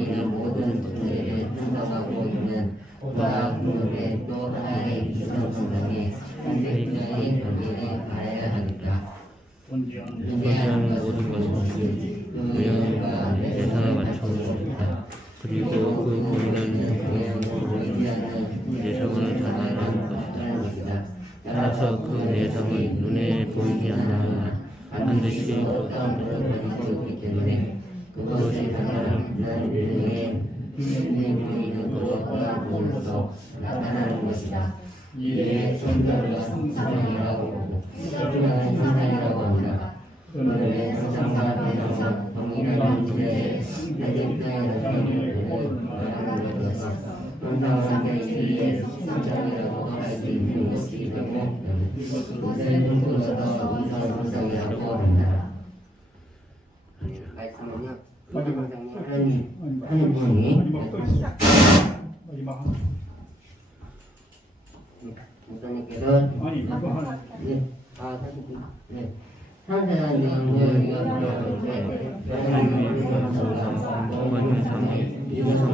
우리는 모든 것들을 분석하고 있는 오빠 그룹의 또 하나의 이성성성의 상대적인 관계를 알아야 하니까 존재하는 모든 것은 그 영과 대상을 맞추고 있다. 그리고 그 보이는 내성을 담아내는 것이다. 따라서 그 내성은 눈에 보이지 않으나 반드시 어떤 것을 가지고 있기 때문에 그것이 가장 나중에 눈에 보이는 것과 보면서 나타나는 것이다. 이에 성별과 상상이라고 소중한 상상이라고 합니다. 그런데 상상과 대상은 동일한 문제에 대립되어 나타내는 말하는 것이다. 온당 상태에 상상이라고 할 수 있는 것이기 때문에 이것을 통틀어서 이성성이라고 합니다. 말씀은요, 하는 분이 목사님께서 상세한 내용을 이어서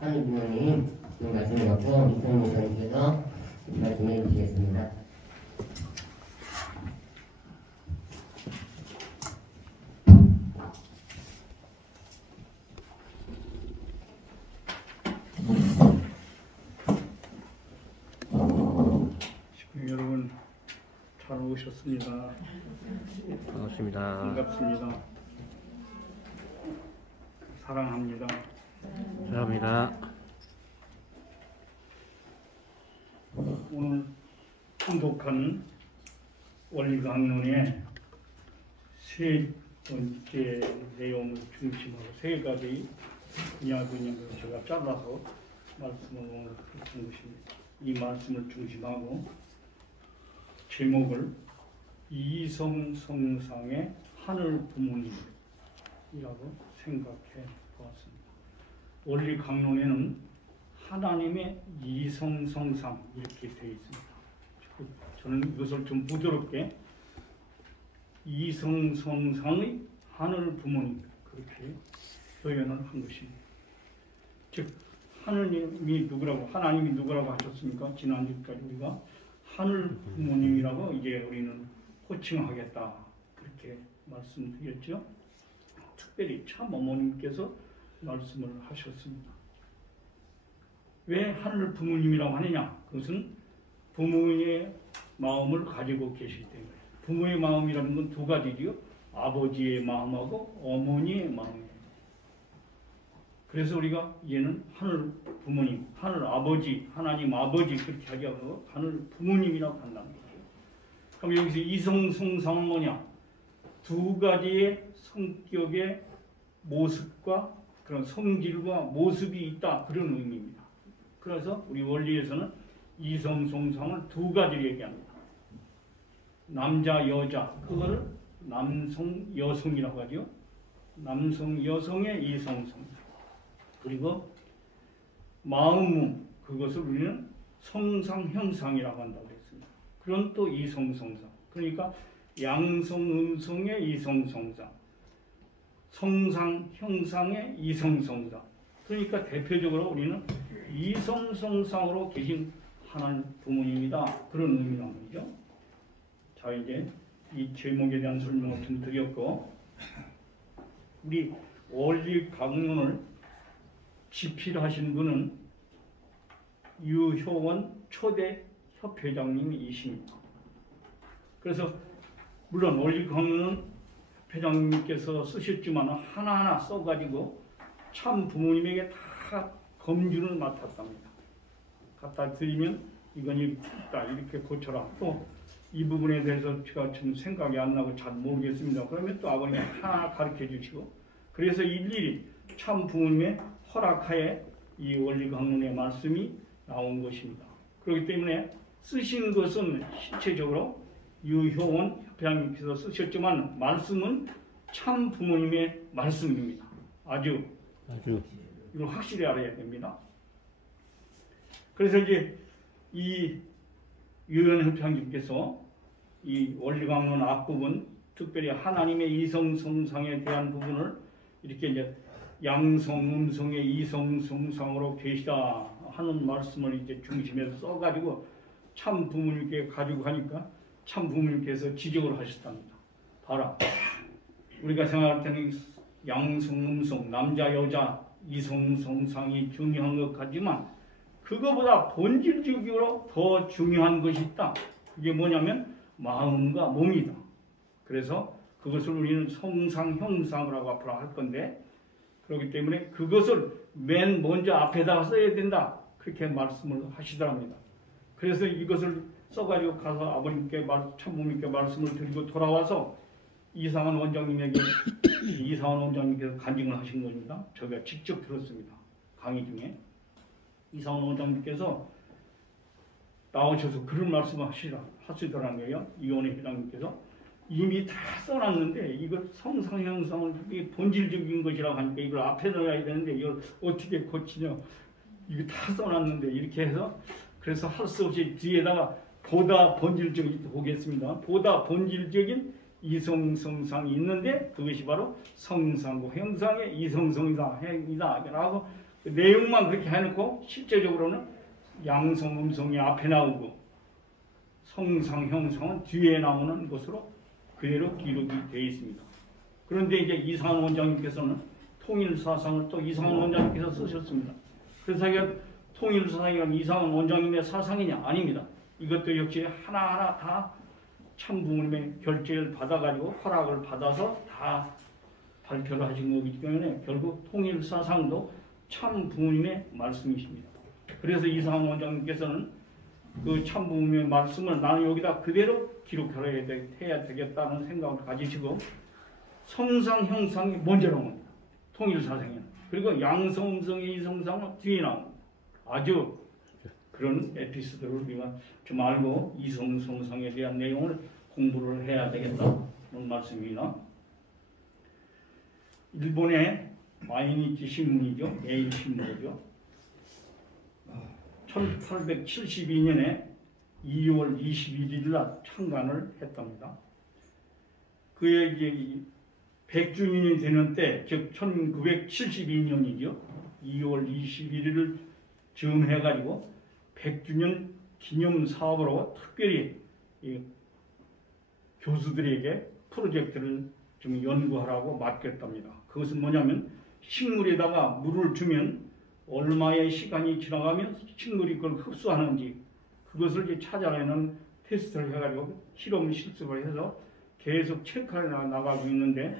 하는 분이 말씀을 갖고 이성 목사님께서 말씀해 주시겠습니다. 여러분 잘 오셨습니다. 반갑습니다. 반갑습니다. 사랑합니다. 감사합니다. 오늘 통독한 원리 강론의 세 번째 내용을 중심으로 세 가지 이야기를 제가 잘라서 말씀을 오늘 한 것입니다. 이 말씀을 중심하고 제목을 이성성상의 하늘 부모님이라고 생각해 보았습니다. 원리 강론에는 하나님의 이성성상 이렇게 되어 있습니다. 저는 이것을 좀 부드럽게 이성성상의 하늘 부모님 그렇게 표현을 한 것입니다. 즉 하나님이 누구라고 하셨습니까? 지난주까지 우리가 하늘 부모님이라고 이제 우리는 호칭하겠다 그렇게 말씀드렸죠. 특별히 참 어머님께서 말씀을 하셨습니다. 왜 하늘 부모님이라고 하느냐? 그것은 부모의 마음을 가지고 계시기 때문에. 부모의 마음이라는 건 두 가지지요. 아버지의 마음하고 어머니의 마음이에요. 그래서 우리가 얘는 하늘 부모님, 하늘 아버지, 하나님 아버지 그렇게 하지 않고 하늘 부모님이라고 한다는 거죠. 그럼 여기서 이성성상은 뭐냐? 두 가지의 성격의 모습과 그런 성질과 모습이 있다 그런 의미입니다. 그래서 우리 원리에서는 이성성상을 두 가지를 얘기합니다. 남자, 여자 그거를 남성, 여성이라고 하죠. 남성, 여성의 이성성. 그리고 마음, 그것을 우리는 성상형상이라고 한다고 했습니다. 그런 또 이성성상. 그러니까 양성, 음성의 이성성상. 성상형상의 이성성상. 그러니까 대표적으로 우리는 이성성상으로 계신 하나님 부모님이다. 그런 의미란 말이죠. 자, 이제 이 제목에 대한 설명을 좀 드렸고, 우리 원리 강론을 집필하신 분은 유효원 초대 협회장님이십니다. 그래서 물론 원리 강론은 협회장님께서 쓰셨지만 하나하나 써가지고 참 부모님에게 다 검준을 맡았답니다. 갖다 드리면 이건 있다 이렇게 고쳐라. 또 이 부분에 대해서 제가 지금 생각이 안 나고 잘 모르겠습니다. 그러면 또 아버님이 하나 가르쳐 주시고 그래서 일일이 참 부모님의 허락하에 이 원리 강론의 말씀이 나온 것입니다. 그렇기 때문에 쓰신 것은 실체적으로 유효원 협회장님께서 쓰셨지만 말씀은 참 부모님의 말씀입니다. 아주 이걸 확실히 알아야 됩니다. 그래서 이제 이 유효원 협회장님께서 이 원리강론 앞부분, 특별히 하나님의 이성성상에 대한 부분을 이렇게 이제 양성, 음성의 이성성상으로 계시다 하는 말씀을 이제 중심에서 써가지고 참 부모님께 가지고 가니까 참 부모님께서 지적을 하셨답니다. 봐라, 우리가 생각할 때는 양성, 음성, 남자, 여자, 이성성상이 중요한 것 같지만 그거보다 본질적으로 더 중요한 것이 있다. 그게 뭐냐면 마음과 몸이다. 그래서 그것을 우리는 성상, 형상이라고 앞으로 할 건데, 그렇기 때문에 그것을 맨 먼저 앞에다가 써야 된다. 그렇게 말씀을 하시더랍니다. 그래서 이것을 써가지고 가서 아버님께, 참부모님께 말씀을 드리고 돌아와서 이상한 원장님에게, 이상한 원장님께서 간증을 하신 겁니다. 제가 직접 들었습니다. 강의 중에. 이상한 원장님께서 나오셔서 그런 말씀을 하시더라는 거예요. 이원희 회장님께서. 이미 다 써놨는데 이걸 성상형상을 본질적인 것이라고 하니까 이걸 앞에 넣어야 되는데 이걸 어떻게 고치냐. 이거 다 써놨는데 이렇게 해서 그래서 할 수 없이 뒤에다가 보다 본질적인 보겠습니다. 보다 본질적인 이성성상이 있는데 그것이 바로 성상고 형상의 이성성상이다 라고 내용만 그렇게 해놓고 실제적으로는 양성, 음성이 앞에 나오고 성상, 형상은 뒤에 나오는 것으로 그대로 기록이 되어 있습니다. 그런데 이제 이상한 원장님께서는 통일사상을 또 이상한 원장님께서 쓰셨습니다. 그래서 이게 통일사상이란 이상한 원장님의 사상이냐? 아닙니다. 이것도 역시 하나하나 다 참부모님의 결재를 받아가지고 허락을 받아서 다 발표를 하신 거기 때문에 결국 통일사상도 참부모님의 말씀이십니다. 그래서 이상한 원장님께서는 그 참부모님의 말씀을 나는 여기다 그대로 기록해야 되겠다는 생각을 가지시고 성상, 형상이 먼저 나옵니다. 통일사상에는. 그리고 양성, 음성의 이성상은 뒤에 나옵니다. 아주 그런 에피소드를 우리가 좀 알고 이성성상에 대한 내용을 공부를 해야 되겠다는 말씀입니다. 일본의 마이니치 신문이죠. 매일 신문이죠. 1872년에 2월 21일 날 창간을 했답니다. 그의 이제 100주년이 되는 때, 즉 1972년이죠. 2월 21일을 즈음해가지고 100주년 기념 사업으로 특별히 교수들에게 프로젝트를 좀 연구하라고 맡겼답니다. 그것은 뭐냐면 식물에다가 물을 주면 얼마의 시간이 지나가면 식물이 그걸 흡수하는지 그것을 이제 찾아내는 테스트를 해가지고 실험 실습을 해서 계속 체크해 나가고 있는데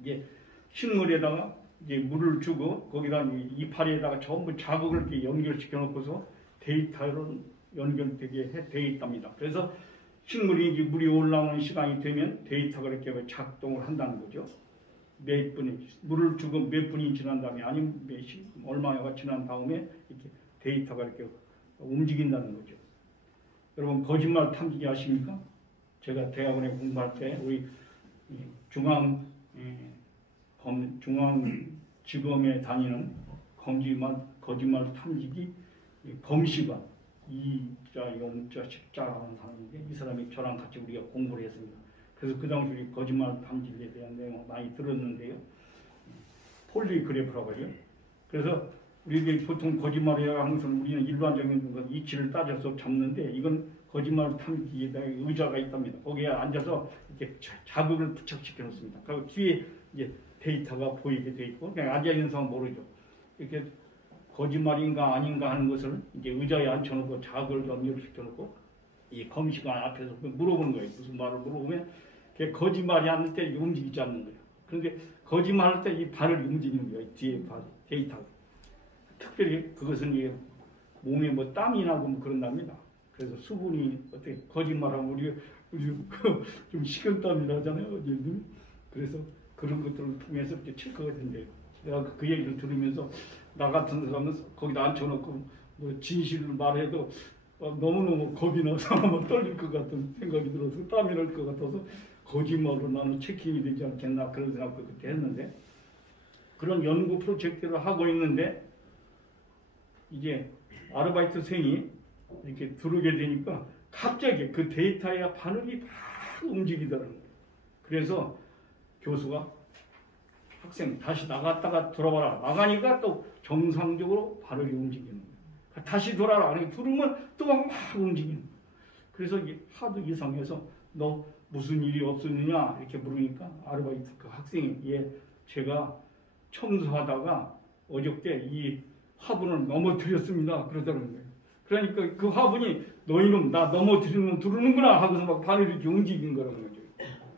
이제 식물에다가 이제 물을 주고 거기다 이파리에다가 전부 자극을 이렇게 연결시켜 놓고서 데이터로 연결되게 돼 있답니다. 그래서 식물이 이제 물이 올라오는 시간이 되면 데이터가 이렇게 작동을 한다는 거죠. 몇 분이 물을 주고 몇 분이 지난 다음에 아니면 얼마가 지난 다음에 이렇게 데이터가 이렇게 움직인다는 거죠. 여러분 거짓말 탐지기 아십니까? 제가 대학원에 공부할 때 우리 중앙지검에 다니는 거짓말 탐지기 검시관 이자 영자 십자라는 사람인데 이 사람이 저랑 같이 우리가 공부를 했습니다. 그래서 그 당시 우리 거짓말 탐지기에 대한 내용을 많이 들었는데요. 폴리그래프라고 하죠. 그래서 우리들이 보통 거짓말이라 항상 우리는 일반적인 이치를 따져서 잡는데 이건 거짓말 탐지기에다 의자가 있답니다. 거기에 앉아서 이렇게 자극을 부착시켜 놓습니다. 그리고 뒤에 이제 데이터가 보이게 돼 있고 그냥 앉아 있는 사람은 모르죠. 이렇게 거짓말인가 아닌가 하는 것을 이제 의자에 앉혀놓고 자극을 연결시켜놓고 이 검시관 앞에서 물어보는 거예요. 무슨 말을 물어보면 그게 거짓말이 않을 때 움직이지 않는 거예요. 그런데 거짓말할 때 이 발을 움직이는 거예요. 뒤에 발, 데이터가. 특별히 그것은 이게 몸에 뭐 땀이 나고 뭐 그런답니다. 그래서 수분이 어떻게 거짓말하면 우리 좀 식은땀이 나잖아요. 그래서 그런 것들을 통해서 이렇게 체크가 된대요. 내가 그 얘기를 들으면서 나 같은 사람은 거기다 앉혀놓고 뭐 진실을 말해도 너무너무 겁이 나서 아마 떨릴 것 같은 생각이 들어서 땀이 날 것 같아서 거짓말로 나는 체킹이 되지 않겠나 그런 생각도 그때 했는데 그런 연구 프로젝트를 하고 있는데 이제 아르바이트생이 이렇게 들어오게 되니까 갑자기 그 데이터의 바늘이 막 움직이더라고요. 그래서 교수가 학생 다시 나갔다가 들어와라. 나가니까 또 정상적으로 바늘이 움직이는 거예요. 다시 돌아라. 들으면 또 막 움직이는 거예요. 그래서 하도 이상해서 너 무슨 일이 없었느냐 이렇게 물으니까 아르바이트 그 학생이 제가 청소하다가 어저께 이 화분을 넘어뜨렸습니다. 그러더라고요. 그러니까 그 화분이 너희는 나 넘어뜨리면 들으는구나 하고서 막 바늘이 이렇게 움직인 거라는 거죠.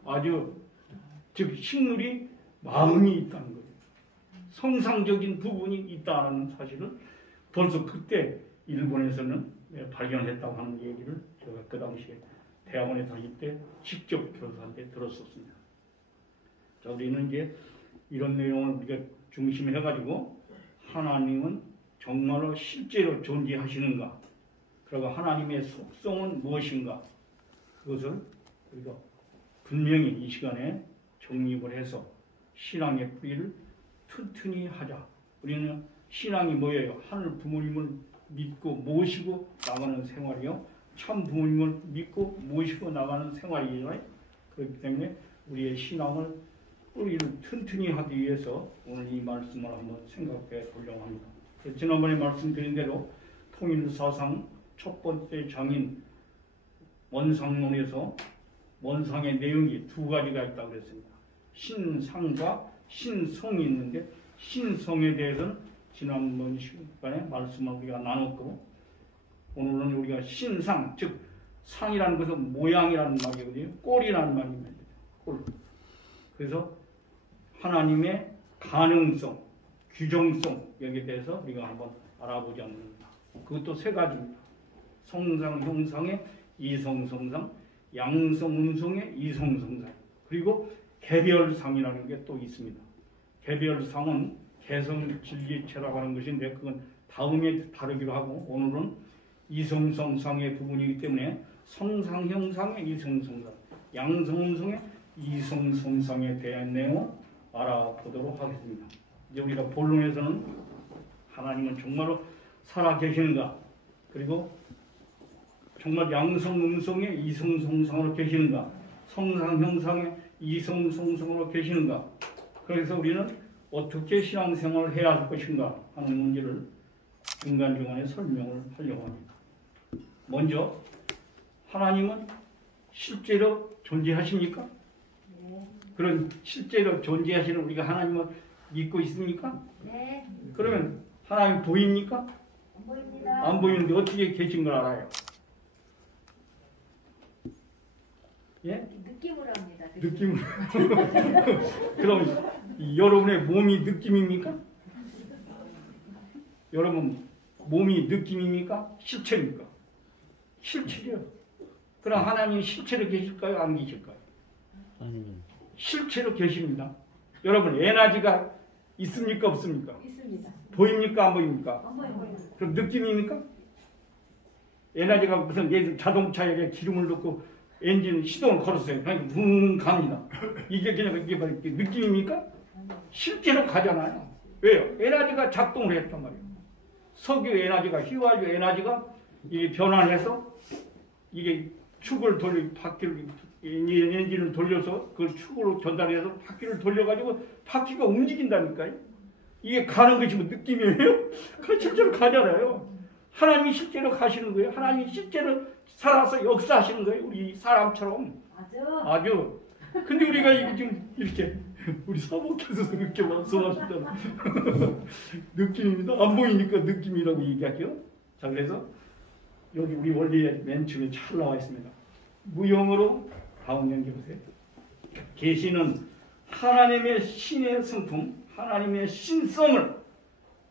아주 즉 식물이 마음이 있다는 거예요. 성상적인 부분이 있다는 사실을 벌써 그때 일본에서는 발견했다고 하는 얘기를 제가 그 당시에 대학원에 다닐 때 직접 교수한테 들었었습니다. 자, 우리는 이제 이런 내용을 우리가 중심해가지고 하나님은 정말로 실제로 존재하시는가? 그리고 하나님의 속성은 무엇인가? 그것을 우리가 분명히 이 시간에 정립을 해서 신앙의 뿌리를 튼튼히 하자. 우리는 신앙이 뭐예요? 하늘 부모님을 믿고 모시고 나가는 생활이요. 참 부모님을 믿고 모시고 나가는 생활이잖아요. 그렇기 때문에 우리의 신앙을 뿌리를 튼튼히 하기 위해서 오늘 이 말씀을 한번 생각해 보려고 합니다. 지난번에 말씀드린 대로 통일사상 첫 번째 장인 원상론에서 원상의 내용이 두 가지가 있다고 그랬습니다. 신상과 신성이 있는데 신성에 대해서는 지난번 시간에 말씀을 우리가 나눴고 오늘은 우리가 신상, 즉 상이라는 것은 모양이라는 말이거든요. 꼴이라는 말입니다. 꼴. 그래서 하나님의 가능성, 규정성 여기에 대해서 우리가 한번 알아보지 않는다. 그것도 세 가지입니다. 성상, 형상의 이성성상, 양성, 음성의 이성성상. 그리고 개별상이라는 게 또 있습니다. 개별상은 개성, 진리체라고 하는 것인데 그건 다음에 다루기로 하고 오늘은 이성성상의 부분이기 때문에 성상, 형상의 이성성상, 양성, 음성의 이성성상에 대한 내용을 알아보도록 하겠습니다. 이제 우리가 본론에서는 하나님은 정말로 살아 계시는가, 그리고 정말 양성, 음성의 이성성상으로 계시는가, 성상, 형상의 이성성상으로 계시는가, 그래서 우리는 어떻게 신앙생활을 해야 할 것인가 하는 문제를 중간중간에 설명을 하려고 합니다. 먼저 하나님은 실제로 존재하십니까? 네. 그런 실제로 존재하시는 우리가 하나님을 믿고 있습니까? 네. 그러면 하나님 보입니까? 안 보입니다. 안 보이는데 어떻게 계신 걸 알아요? 예? 느낌으로 합니다. 느낌으로. 그럼 여러분의 몸이 느낌입니까? 여러분 몸이 느낌입니까? 실체입니까? 실체요. 그럼 하나님이 실체로 계실까요? 안 계실까요? 실체로 계십니다. 여러분 에너지가 있습니까? 없습니까? 있습니다. 보입니까? 안 보입니까? 안 보여요. 그럼 느낌입니까? 에너지가 무슨 예를 자동차에 기름을 넣고 엔진 시동을 걸었어요. 그러니까 붕 갑니다. 이게 그냥 이게 느낌입니까? 실제로 가잖아요. 왜요? 에너지가 작동을 했단 말이에요. 석유 에너지가, 휘발유 에너지가 이게 변환해서 이게 축을 바퀴를 엔진을 돌려서 그걸 축으로 전달해서 바퀴를 돌려가지고 바퀴가 움직인다니까요. 이게 가는 것이 뭐 느낌이에요? 그 실제로 가잖아요. 하나님이 실제로 가시는 거예요. 하나님이 실제로 살아서 역사하시는 거예요. 우리 사람처럼. 아주. 근데 우리가 이게 지금 이렇게 우리 사모께서 그렇게 말씀하셨잖아. 느낌입니다. 안 보이니까 느낌이라고 얘기하죠. 자, 그래서 여기 우리 원리의 맨 처음에 잘 나와 있습니다. 무용으로 다음 연기 보세요. 계시는 하나님의 신의 성품, 하나님의 신성을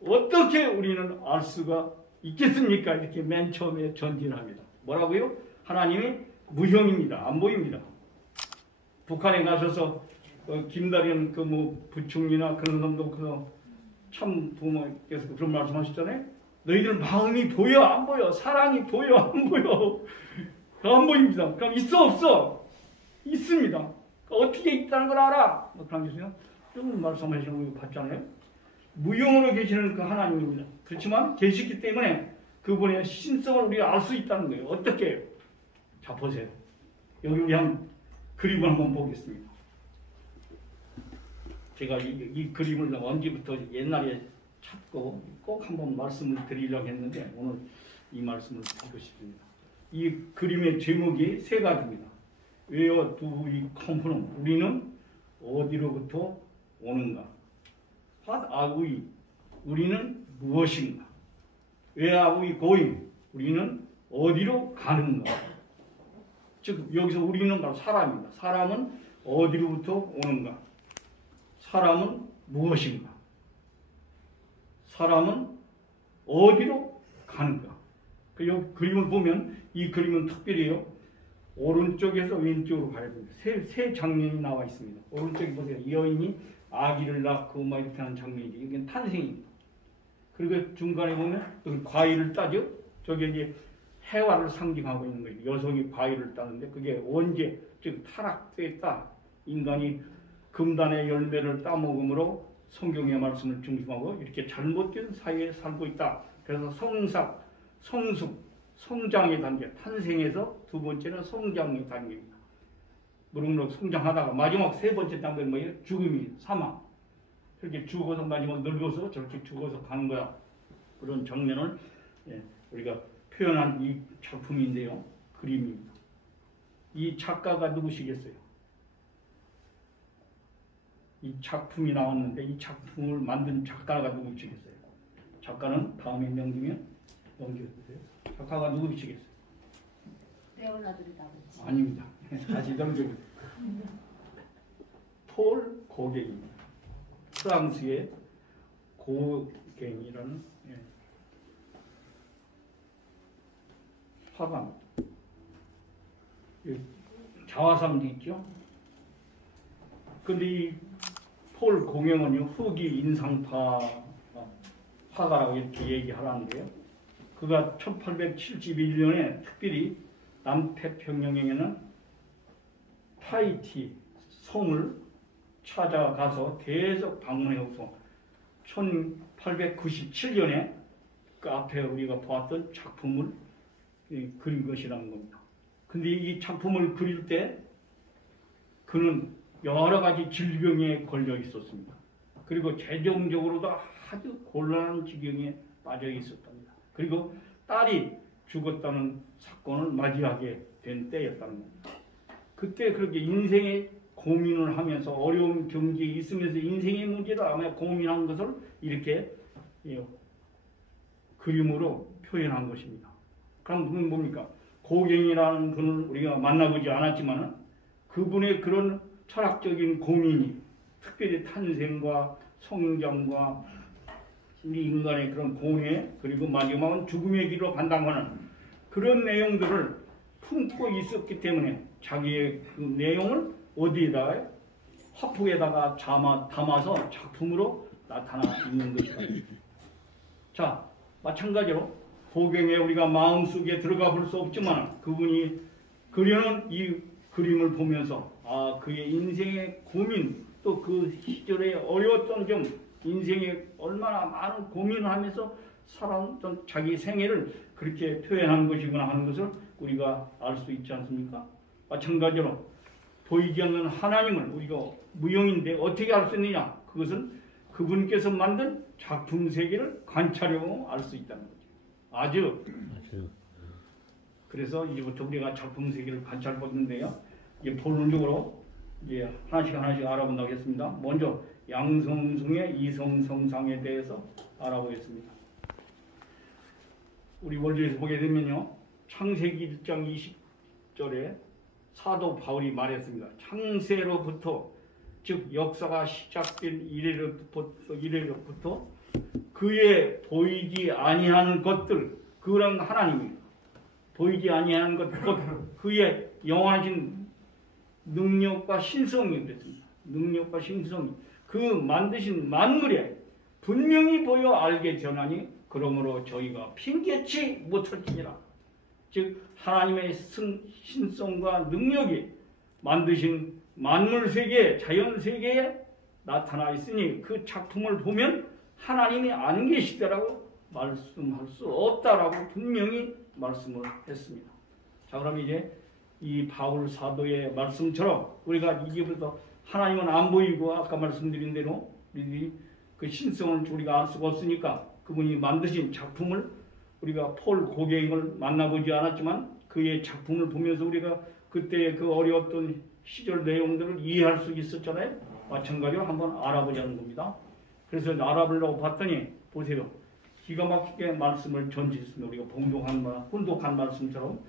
어떻게 우리는 알 수가 있겠습니까? 이렇게 맨 처음에 전진합니다. 뭐라고요? 하나님이 무형입니다. 안 보입니다. 북한에 가셔서 김다린 부총리나 그런 놈도 참 부모께서 그런 말씀하셨잖아요. 너희들 마음이 보여 안 보여? 사랑이 보여 안 보여? 안 보입니다. 그럼 있어 없어? 있습니다. 어떻게 있다는 걸 알아? 그러면서요. 좀 말씀하시는 거 봤잖아요. 무용으로 계시는 그 하나님입니다. 그렇지만 계시기 때문에 그분의 신성을 우리가 알 수 있다는 거예요. 어떻게? 자 보세요. 여기 우리 한 그림을 한번 보겠습니다. 제가 이 그림을 언제부터 옛날에 찾고 꼭 한번 말씀을 드리려고 했는데 오늘 이 말씀을 드리고 싶습니다. 이 그림의 제목이 세 가지입니다. Where do we come from? 우리는 어디로부터 오는가? What are we? 우리는 무엇인가? Where are we going? 우리는 어디로 가는가? 즉 여기서 우리는 바로 사람입니다. 사람은 어디로부터 오는가? 사람은 무엇인가? 사람은 어디로 가는가? 그 그림을 보면 이 그림은 특별히요. 오른쪽에서 왼쪽으로 가야 됩니다. 세 장면이 나와 있습니다. 오른쪽에 보세요. 여인이 아기를 낳고 막 이렇게 하는 장면이죠. 이게 탄생입니다. 그리고 중간에 보면 여기 과일을 따죠. 저게 이제 해화를 상징하고 있는 거예요. 여성이 과일을 따는데 그게 언제 즉 타락됐다. 인간이 금단의 열매를 따먹음으로 성경의 말씀을 중심하고 이렇게 잘못된 사회에 살고 있다. 그래서 성삭, 성숙, 성장의 단계, 탄생에서 두 번째는 성장의 단계입니다. 무럭무럭 성장하다가 마지막 세 번째 단계는 뭐예요? 죽음이 사망. 그렇게 죽어서 마지막 늙어서 저렇게 죽어서 가는 거야. 그런 장면을 우리가 표현한 이 작품인데요. 그림입니다. 이 작가가 누구시겠어요? 이 작품이 나왔는데 이 작품을 만든 작가가 누구시겠어요? 작가는 다음에 넘기면 넘겨주세요. 작가가 누구시겠어요? 레오나르도 다빈치. 아닙니다. 다시 넘겨주세요. 폴 고갱입니다. 프랑스의 고갱이라는 화가입니다. 자화상도 있죠. 근데 이 폴 고갱은요 후기 인상파 화가라고 이렇게 얘기하라는데요. 그가 1871년에 특별히 남태평양에는 타히티 성을 찾아가서 계속 방문해서 1897년에 그 앞에 우리가 보았던 작품을 그린 것이라는 겁니다. 근데 이 작품을 그릴 때 그는 여러 가지 질병에 걸려 있었습니다. 그리고 재정적으로도 아주 곤란한 지경에 빠져 있었답니다. 그리고 딸이 죽었다는 사건을 맞이하게 된 때였다는 겁니다. 그때 그렇게 인생의 고민을 하면서 어려운 경지에 있으면서 인생의 문제를 아마 고민한 것을 이렇게 그림으로 표현한 것입니다. 그럼 그건 뭡니까? 고갱이라는 분을 우리가 만나보지 않았지만 그분의 그런 철학적인 고민이 특별히 탄생과 성장과 우리 인간의 그런 공해 그리고 마지막은 죽음의 길로 간다는 그런 내용들을 품고 있었기 때문에 자기의 그 내용을 어디에다가 화풍에다가 담아서 작품으로 나타나 있는 것이다. 자, 마찬가지로 고갱에 우리가 마음속에 들어가 볼 수 없지만 그분이 그려놓은 이 그림을 보면서 그의 인생의 고민 또 그 시절에 어려웠던 점 인생에 얼마나 많은 고민을 하면서 살아왔던 자기 생애를 그렇게 표현한 것이구나 하는 것을 우리가 알 수 있지 않습니까? 마찬가지로 보이지 않는 하나님을 우리가 무용인데 어떻게 알 수 있느냐? 그것은 그분께서 만든 작품 세계를 관찰해보면 알 수 있다는 거죠. 아주. 그래서 이제부터 우리가 작품 세계를 관찰해보는데요. 이제 본론적으로 이제 하나씩 알아본다고 했습니다. 먼저 양성성의 이성성상에 대해서 알아보겠습니다. 우리 원주에서 보게 되면요. 창세기 1장 20절에 사도 바울이 말했습니다. 창세로부터 즉 역사가 시작된 이래로부터 그의 보이지 아니하는 것들 그런 하나님입니다. 보이지 아니하는 것 그의 영화진 능력과 신성이 그랬습니다. 능력과 신성이 그 만드신 만물에 분명히 보여 알게 되나니 그러므로 저희가 핑계치 못할지니라. 즉 하나님의 신성과 능력이 만드신 만물세계, 자연세계에 나타나 있으니 그 작품을 보면 하나님이 안 계시다라고 말씀할 수 없다라고 분명히 말씀을 했습니다. 자, 그럼 이제 이 바울 사도의 말씀처럼 우리가 이제부터 하나님은 안 보이고 아까 말씀드린 대로 우리들이 그 신성을 우리가 알 수가 없으니까 그분이 만드신 작품을 우리가 폴 고갱을 만나보지 않았지만 그의 작품을 보면서 우리가 그때의 그 어려웠던 시절 내용들을 이해할 수 있었잖아요. 마찬가지로 한번 알아보자는 겁니다. 그래서 알아보려고 봤더니 보세요. 기가 막히게 말씀을 전지했습니다. 우리가 혼독한 말씀처럼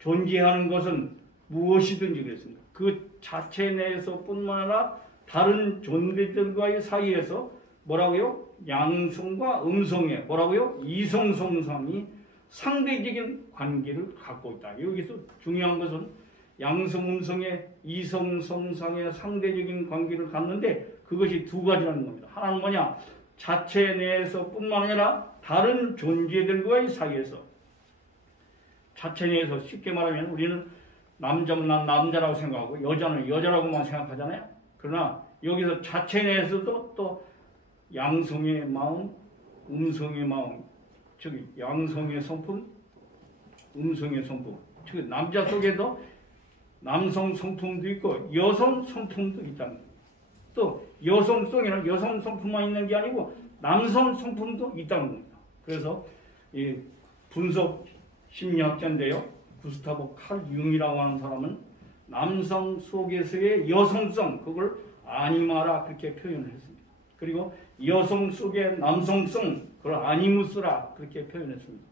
존재하는 것은 무엇이든지 그랬습니다. 그 자체 내에서 뿐만 아니라 다른 존재들과의 사이에서 뭐라고요? 양성과 음성의 뭐라고요? 이성성상이 상대적인 관계를 갖고 있다. 여기서 중요한 것은 양성, 음성의 이성성상의 상대적인 관계를 갖는데 그것이 두 가지라는 겁니다. 하나는 뭐냐? 자체 내에서 뿐만 아니라 다른 존재들과의 사이에서 자체 내에서 쉽게 말하면 우리는 남자는 남자라고 생각하고 여자는 여자라고만 생각하잖아요. 그러나 여기서 자체 내에서도 또 양성의 마음, 음성의 마음, 즉 양성의 성품, 음성의 성품, 즉 남자 속에도 남성 성품도 있고 여성 성품도 있다는 거예요. 또 여성 속에는 여성 성품만 있는 게 아니고 남성 성품도 있다는 겁니다. 그래서 이 분석 심리학자인데요. 구스타보 칼 융이라고 하는 사람은 남성 속에서의 여성성, 그걸 아니마라 그렇게 표현을 했습니다. 그리고 여성 속의 남성성, 그걸 아니무스라 그렇게 표현했습니다.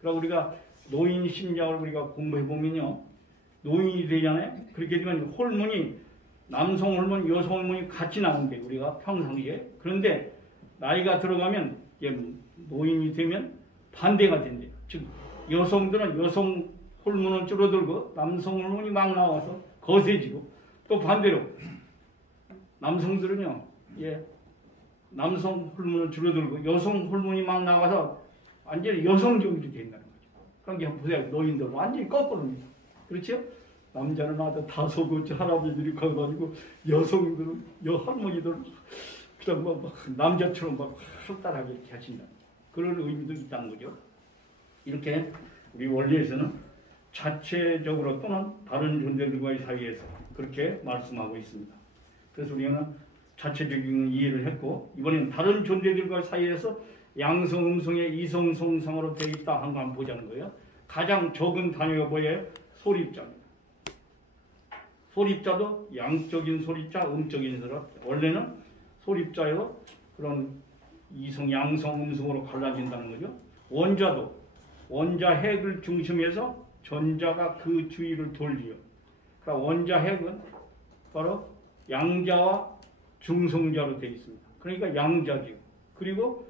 그리고 우리가 노인 심리학을 우리가 공부해 보면요, 노인이 되잖아요. 그렇게 되면 호르몬이 남성 호르몬, 여성 호르몬이 같이 나오는데 우리가 평상시에. 그런데 나이가 들어가면 노인이 되면 반대가 된대요. 즉 여성들은 여성 호르몬은 줄어들고 남성 호르몬이 막 나와서 거세지고, 또 반대로 남성들은요, 남성 호르몬은 줄어들고 여성 호르몬이 막 나와서 완전히 여성적이 된다는 거죠. 그러니까 보세요, 노인들 완전히 거꾸로입니다. 그렇죠? 남자는 아주 다소곳이 할아버지들이 가가지고 여성들은 할머니들은 그냥 막 남자처럼 막 활달하게 이렇게 하신다. 그런 의미도 있다는 거죠. 이렇게 우리 원리에서는 자체적으로 또는 다른 존재들과의 사이에서 그렇게 말씀하고 있습니다. 그래서 우리는 자체적인 이해를 했고, 이번에는 다른 존재들과의 사이에서 양성, 음성의 이성성상으로 되어 있다 한 거 한번 보자는 거예요. 가장 적은 단위가 뭐예요? 소립자입니다. 소립자도 양적인 소립자, 음적인 소립자. 원래는 소립자요 그런 이성, 양성, 음성으로 갈라진다는 거죠. 원자도 원자 핵을 중심해서 전자가 그 주위를 돌리요. 그러니까 원자 핵은 바로 양자와 중성자로 되어 있습니다. 그러니까 양자죠. 그리고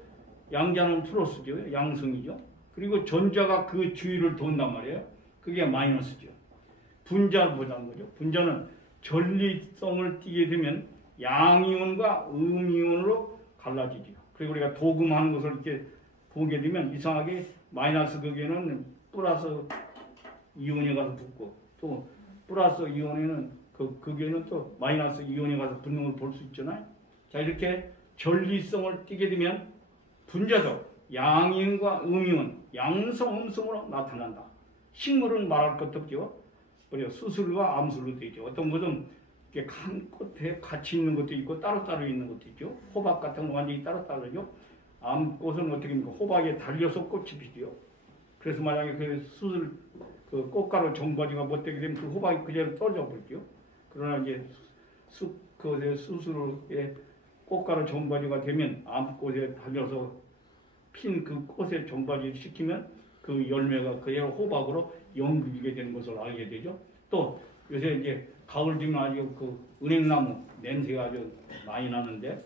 양자는 플러스죠. 양성이죠. 그리고 전자가 그 주위를 돈단 말이에요. 그게 마이너스죠. 분자를 보자는 거죠. 분자는 전리성을 띠게 되면 양이온과 음이온으로 갈라지죠. 그리고 우리가 도금하는 것을 이렇게 보게 되면 이상하게 마이너스 극에는 플러스 이온에 가서 붙고, 또 플러스 이온에는 극에는 또 마이너스 이온에 가서 붙는 걸 볼 수 있잖아요. 자, 이렇게 전리성을 띠게 되면 분자도 양이온과 음이온, 양성, 음성으로 나타난다. 식물은 말할 것도 없죠. 우리가 수술과 암술로 되죠. 어떤 것은 이렇게 한 꽃에 같이 있는 것도 있고 따로따로 있는 것도 있죠. 호박 같은 건 완전히 따로따로죠. 암꽃은 어떻게 합니까? 호박에 달려서 꽃이 피죠. 그래서 만약에 그 수술, 그 꽃가루 정바지가 못되게 되면 그 호박이 그대로 떨어져 버리죠. 그러나 이제 그 수술에 꽃가루 정바지가 되면 암꽃에 달려서 핀 그 꽃에 정바지 시키면 그 열매가 그대로 호박으로 연결되게 되는 것을 알게 되죠. 또 요새 이제 가을 되면 아주 그 은행나무 냄새가 아주 많이 나는데,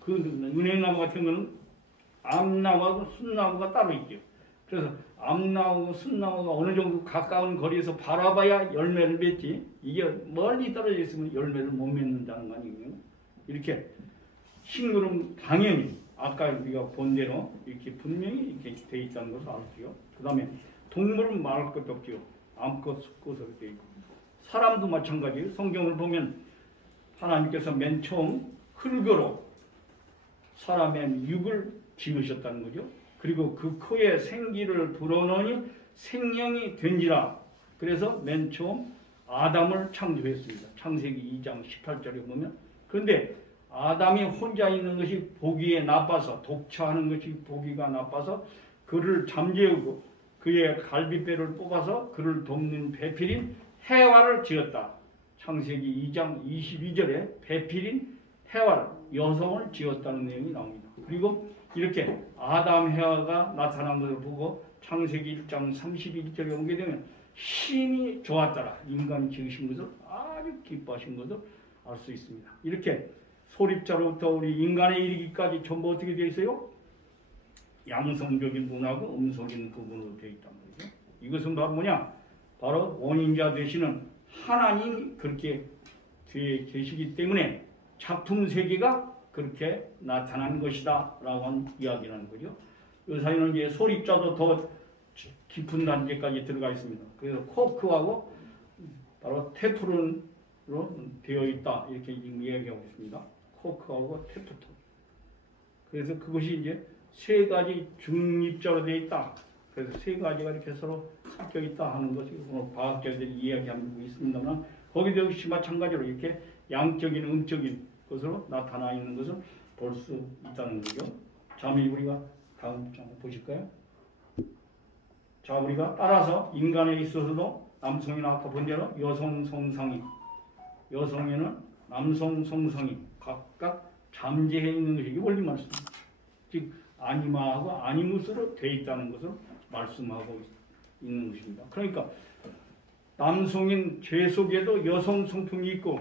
그 은행나무 같은 거는 암나무하고 순나무가 따로 있죠. 그래서 암나무, 순나무가 어느 정도 가까운 거리에서 바라봐야 열매를 맺지, 이게 멀리 떨어져 있으면 열매를 못 맺는다는 거 아니에요. 이렇게 식물은 당연히 아까 우리가 본 대로 이렇게 분명히 이렇게 돼 있다는 것을 알지요. 그 다음에 동물은 말할 것도 없지요. 암컷, 수컷으로 되어 있고 사람도 마찬가지예요. 성경을 보면 하나님께서 맨 처음 흙으로 사람의 육을 지으셨다는 거죠. 그리고 그 코에 생기를 불어넣으니 생명이 된지라. 그래서 맨 처음 아담을 창조했습니다. 창세기 2장 18절에 보면. 그런데 아담이 혼자 있는 것이 보기에 나빠서, 독차하는 것이 보기가 나빠서 그를 잠재우고 그의 갈비뼈를 뽑아서 그를 돕는 배필인 해와를 지었다. 창세기 2장 22절에 배필인 해와를, 여성을 지었다는 내용이 나옵니다. 그리고 이렇게 아담 해와가 나타난 것을 보고 창세기 1장 31절에 오게 되면 심히 좋았더라. 인간이 지으신 것을 아주 기뻐하신 것을 알 수 있습니다. 이렇게 소립자로부터 우리 인간에 이르기까지 전부 어떻게 되어 있어요? 양성적인 분하고 음성적인 부분으로 되어 있단 말이죠. 이것은 바로 뭐냐? 바로 원인자 되시는 하나님이 그렇게 뒤에 계시기 때문에 작품 세계가 그렇게 나타난 것이다 라고 하는 이야기라는 거죠. 이 사이는 이제 소립자도 더 깊은 단계까지 들어가 있습니다. 그래서 코크하고 바로 테프론으로 되어 있다 이렇게 지금 이야기하고 있습니다. 코크하고 테프톤. 그래서 그것이 이제 세 가지 중립자로 되어 있다. 그래서 세 가지가 이렇게 서로 섞여 있다 하는 것이 오늘 과학자들이 이야기하고 있습니다만 거기도 역시 마찬가지로 이렇게 양적인 음적인 것으로 나타나 있는 것을 볼 수 있다는 거죠. 자, 우리가 다음 장 보실까요? 자, 우리가 따라서 인간에 있어서도 남성이나 아까 본 대로 여성 성상이, 여성에는 남성 성상이 각각 잠재해 있는 것이 원리 말씀입니다. 즉 아니마하고 아니무스로 되어 있다는 것을 말씀하고 있는 것입니다. 그러니까 남성인 죄 속에도 여성 성품이 있고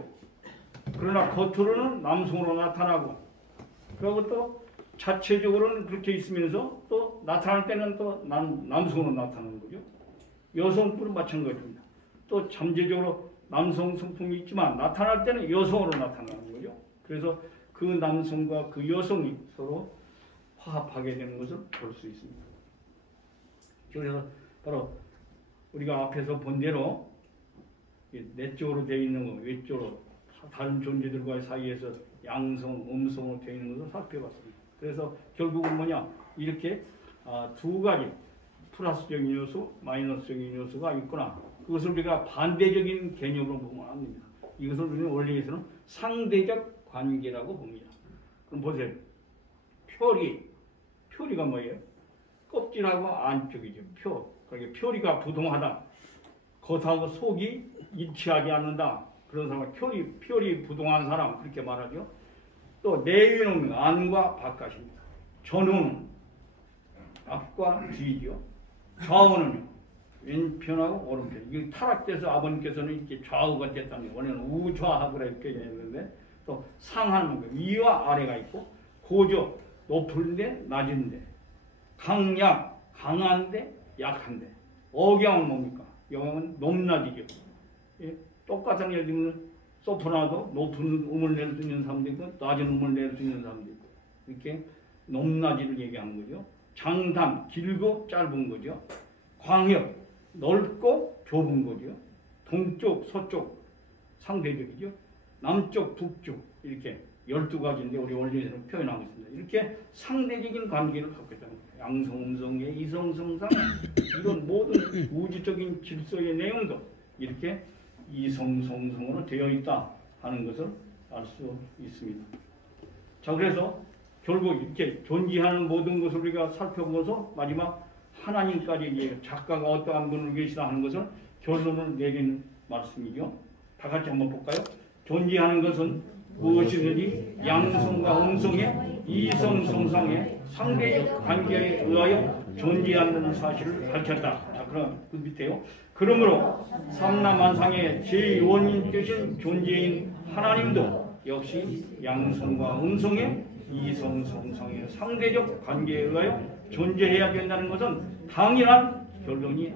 그러나 겉으로는 남성으로 나타나고 그리고 또 자체적으로는 그렇게 있으면서 또 나타날 때는 또 남성으로 나타나는 거죠. 여성뿐은 마찬가지입니다. 또 잠재적으로 남성 성품이 있지만 나타날 때는 여성으로 나타나는 거죠. 그래서 그 남성과 그 여성이 서로 화합하게 되는 것을 볼 수 있습니다. 그래서 바로 우리가 앞에서 본 대로 내적으로 되어 있는 것, 외적으로 다른 존재들과의 사이에서 양성, 음성으로 되어 있는 것을 살펴봤습니다. 그래서 결국은 뭐냐? 이렇게 두 가지 플러스적인 요소, 마이너스적인 요소가 있구나. 그것을 우리가 반대적인 개념으로 보면 안 됩니다. 이것을 우리는 원리에서는 상대적 관계라고 봅니다. 그럼 보세요. 표리가 뭐예요? 껍질하고 안쪽이죠. 그러니까 표리가 부동하다. 겉하고 속이 일치하지 않는다. 그런 사람은 표리 부동한 사람 그렇게 말하죠. 또 내위는 안과 바깥입니다. 전후는 앞과 뒤죠. 좌우는 왼편하고 오른편. 이게 타락돼서 아버님께서는 이렇게 좌우가 됐다는 거예요. 원래는 우좌하고 이렇게 했는데 또 상하는 거 위와 아래가 있고 고저 높은데 낮은데 강약 강한데 약한데 억양은 뭡니까? 영은 높낮이죠. 예? 똑같은 예를 들면 소프라노도 높은 음을 낼 수 있는 사람도 있고 낮은 음을 낼 수 있는 사람도 있고 이렇게 높낮이를 얘기하는 거죠. 장단 길고 짧은 거죠. 광역 넓고 좁은 거죠. 동쪽 서쪽 상대적이죠. 남쪽 북쪽 이렇게 12가지인데 우리 원리에서는 표현하고 있습니다. 이렇게 상대적인 관계를 갖고 있다는 거예요. 양성, 음성의 이성, 성상 이런 모든 우주적인 질서의 내용도 이렇게 이성, 성성으로 되어 있다 하는 것을 알 수 있습니다. 자, 그래서 결국 이렇게 존재하는 모든 것을 우리가 살펴보면서 마지막 하나님까지 이제 작가가 어떠한 분을 계시다 하는 것을 결론을 내리는 말씀이죠. 다 같이 한번 볼까요? 존재하는 것은 무엇이든지 양성과 음성의 이성, 성상의 상대적 관계에 의하여 존재한다는 사실을 밝혔다. 자, 그럼 그 밑에요. 그러므로 삼라만상의 제1원인 되신 존재인 하나님도 역시 양성과 음성의 이성, 성상의 상대적 관계에 의하여 존재해야 된다는 것은 당연한 결론이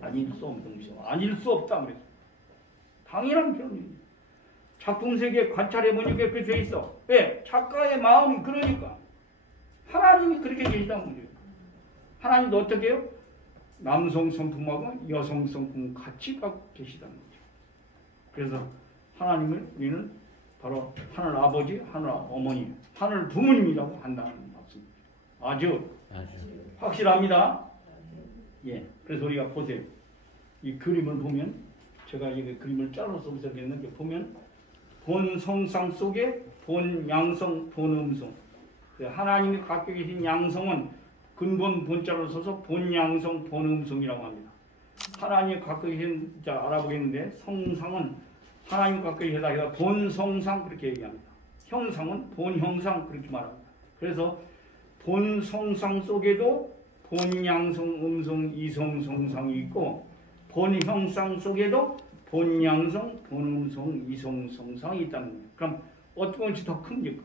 아닐 수 없는 것이죠. 아닐 수 없다. 그래서 당연한 결론입니다. 작품 세계 관찰해 보니까 그렇게 돼 있어. 왜? 작가의 마음이 그러니까. 하나님이 그렇게 계시다는 거죠. 하나님도 어떻게 해요? 남성 성품하고 여성 성품 같이 갖고 계시다는 거죠. 그래서 하나님을 우리는 바로 하늘 아버지, 하늘 어머니, 하늘 부모님이라고 한다는 말씀입니다. 아주 확실합니다. 예. 그래서 우리가 보세요. 이 그림을 보면 제가 이 그림을 잘라서 분석했는데 보면 본 성상 속에 본 양성, 본 음성. 하나님이 갖고 계신 양성은 근본 본자로 써서 본 양성, 본 음성이라고 합니다. 하나님이 갖고 계신 자 알아보겠는데 성상은 하나님 갖고 계시다 본 성상 그렇게 얘기합니다. 형상은 본 형상 그렇게 말합니다. 그래서 본 성상 속에도 본 양성, 음성, 이성, 성상이 있고 본 형상 속에도 본 양성, 본 음성, 이성, 성상이 있다는 거예요. 그럼 어떤 것이 더 큽니까?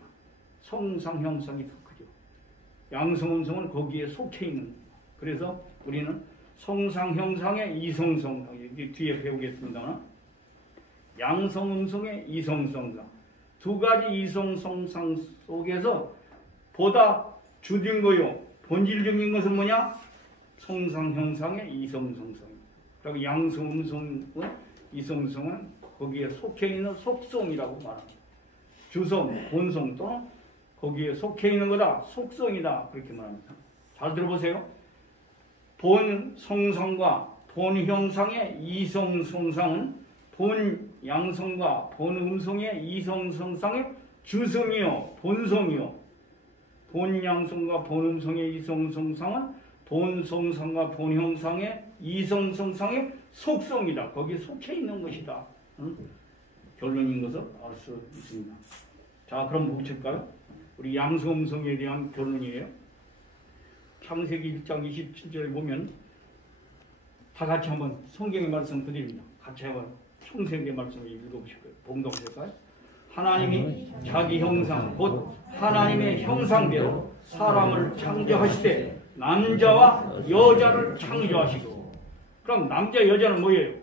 성상, 형상이 더 크죠. 양성, 음성은 거기에 속해 있는 거예요. 그래서 우리는 성상, 형상의 이성, 성상 뒤에 배우겠습니다만 양성, 음성의 이성, 성상 두 가지 이성, 성상 속에서 보다 주된 거요. 본질적인 것은 뭐냐? 성상, 형상의 이성, 성상입니다. 그리고 양성, 음성은 이성성은 거기에 속해 있는 속성이라고 말합니다. 주성, 본성 또는 거기에 속해 있는 거다. 속성이다. 그렇게 말합니다. 잘 들어보세요. 본 성상과 본 형상의 이성 성상은 본 양성과 본 음성의 이성 성상의 주성이요. 본성이요. 본 양성과 본 음성의 이성 성상은 본 성상과 본 형상의 이성 성상의 속성이다. 거기에 속해 있는 것이다. 결론인 것을 알 수 있습니다. 자, 그럼 뭉칠까요? 우리 양성 음성에 대한 결론이에요. 창세기 1장 27절에 보면 다 같이 한번 성경의 말씀 드립니다. 같이 한번 창세기 말씀을 읽어보실 거예요. 봉독할까요? 하나님이 자기 형상 곧 하나님의 형상대로 사람을 창조하시되 남자와 여자를 창조하시고. 그럼 남자 여자는 뭐예요?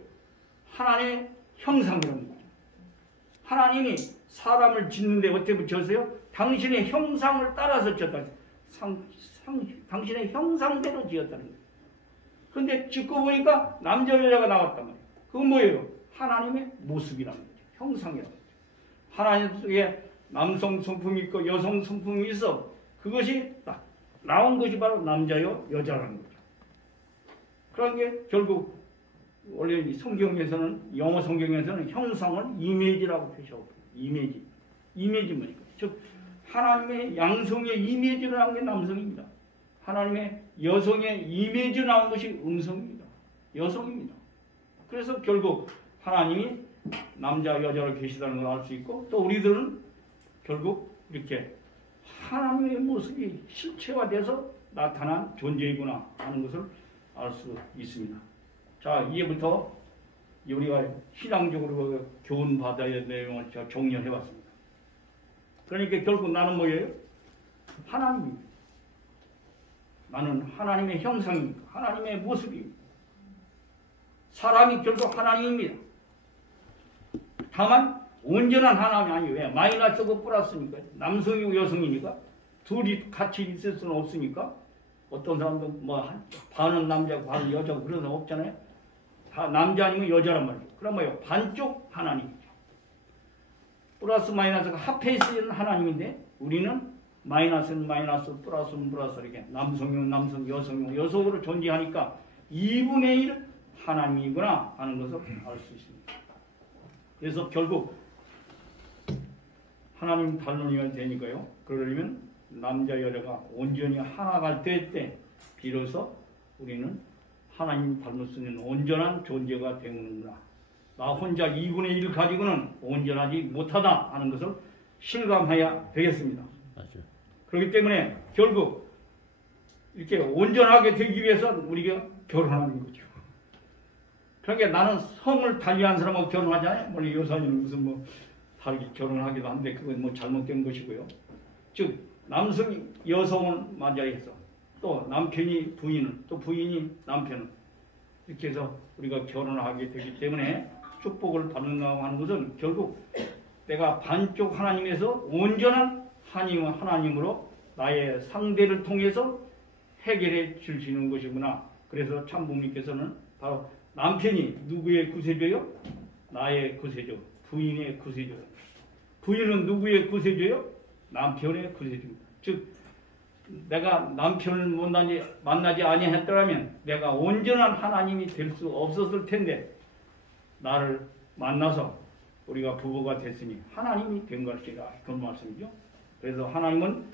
하나님의 형상이라는 거죠. 하나님이 사람을 짓는데 어떻게 붙였어요? 당신의 형상을 따라서 지었다. 당신의 형상대로 지었다는 거예요. 그런데 짓고 보니까 남자 여자가 나왔단 말이에요. 그건 뭐예요? 하나님의 모습이라는 거죠. 형상이라는 거죠. 하나님 속에 남성 성품이 있고 여성 성품이 있어. 그것이 나온 것이 바로 남자요 여자라는 거죠. 그런 게 결국 원래 성경에서는 영어 성경에서는 형상을 이미지라고 표시하고 이미지 뭐니까 즉 하나님의 양성의 이미지로 나온 게 남성입니다. 하나님의 여성의 이미지로 나온 것이 음성입니다. 여성입니다. 그래서 결국 하나님이 남자 여자로 계시다는 걸 알 수 있고 또 우리들은 결국 이렇게 하나님의 모습이 실체화돼서 나타난 존재이구나 하는 것을 알 수 있습니다. 자, 이제부터 우리가 신앙적으로 교훈 받아야 될 내용을 제가 정리해 봤습니다. 그러니까 결국 나는 뭐예요? 하나님입니다. 나는 하나님의 형상입니다. 하나님의 모습입니다. 사람이 결국 하나님입니다. 다만 온전한 하나님이 아니에요. 왜? 마이너스고 플러스니까. 남성이고 여성이니까. 둘이 같이 있을 수는 없으니까. 어떤 사람도 뭐 반은 남자고 반은 여자고 그런 사람 없잖아요. 다 남자 아니면 여자란 말이에요. 그럼 뭐예요? 반쪽 하나님이죠. 플러스 마이너스가 합해 있는 하나님인데 우리는 마이너스는 마이너스, 플러스는 플러스 이렇게 남성용 남성, 여성용 여성으로 존재하니까 2분의 1 하나님이구나 하는 것을 알 수 있습니다. 그래서 결국 하나님 반론이 되니까요. 그러려면 남자 여자가 온전히 하나가 될 때 비로소 우리는 하나님 닮을 수 있는 온전한 존재가 되는구나. 나 혼자 2분의 1 가지고는 온전하지 못하다 하는 것을 실감해야 되겠습니다. 맞아요. 그렇기 때문에 결국 이렇게 온전하게 되기 위해서 우리가 결혼하는 거죠. 그러니까 나는 성을 달리한 사람하고 결혼하잖아요. 물론 요사님은 무슨 뭐 다르게 결혼하기도 한데 그건 뭐 잘못된 것이고요. 즉 남성이 여성은 맞아해서 또 남편이 부인은 또 부인이 남편은 이렇게 해서 우리가 결혼을 하게 되기 때문에 축복을 받는다고 하는 것은 결국 내가 반쪽 하나님에서 온전한 하나님으로 나의 상대를 통해서 해결해 주시는 것이구나. 그래서 참부모님께서는 바로 남편이 누구의 구세주요? 나의 구세주, 부인의 구세주. 부인은 누구의 구세주요? 남편의 구세주입니다. 즉 내가 남편을 만나지 아니했더라면 내가 온전한 하나님이 될 수 없었을 텐데 나를 만나서 우리가 부부가 됐으니 하나님이 된 것이라 그런 말씀이죠. 그래서 하나님은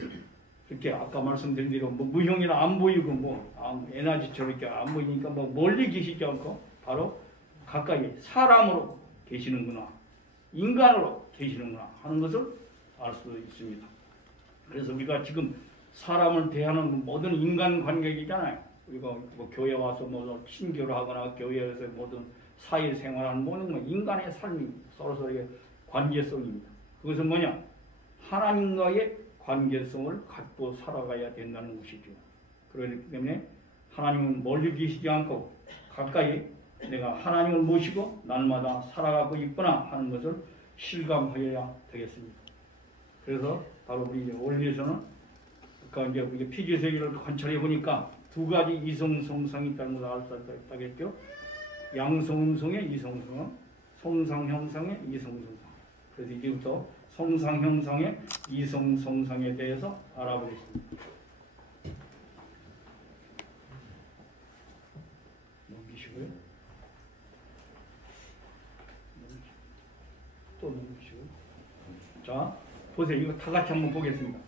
이렇게 아까 말씀드린 대로 뭐 무형이라 안 보이고 뭐 에너지처럼 이렇게 안 보이니까 뭐 멀리 계시지 않고 바로 가까이 사람으로 계시는구나, 인간으로 계시는구나 하는 것을 알 수 있습니다. 그래서 우리가 지금 사람을 대하는 모든 인간 관계이잖아요. 우리가 뭐 교회 와서 뭐 친교를 하거나 교회에서 모든 사회생활하는 모든 인간의 삶이 서로서로의 관계성입니다. 그것은 뭐냐? 하나님과의 관계성을 갖고 살아가야 된다는 것이죠. 그렇기 때문에 하나님은 멀리 계시지 않고 가까이 내가 하나님을 모시고 날마다 살아가고 있구나 하는 것을 실감하여야 되겠습니다. 그래서 바로 우리 원리에서는 아까 이제 우리 피지세계를 관찰해 보니까 두 가지 이성성상이 있다는 것을 알 수 있다겠죠. 양성음성의 이성성은 성상형상의 이성성상. 그래서 이제부터 성상형상의 이성성상에 대해서 알아보겠습니다. 넘기시고요. 또 넘기시고요. 자, 보세요. 이거 다 같이 한번 보겠습니다.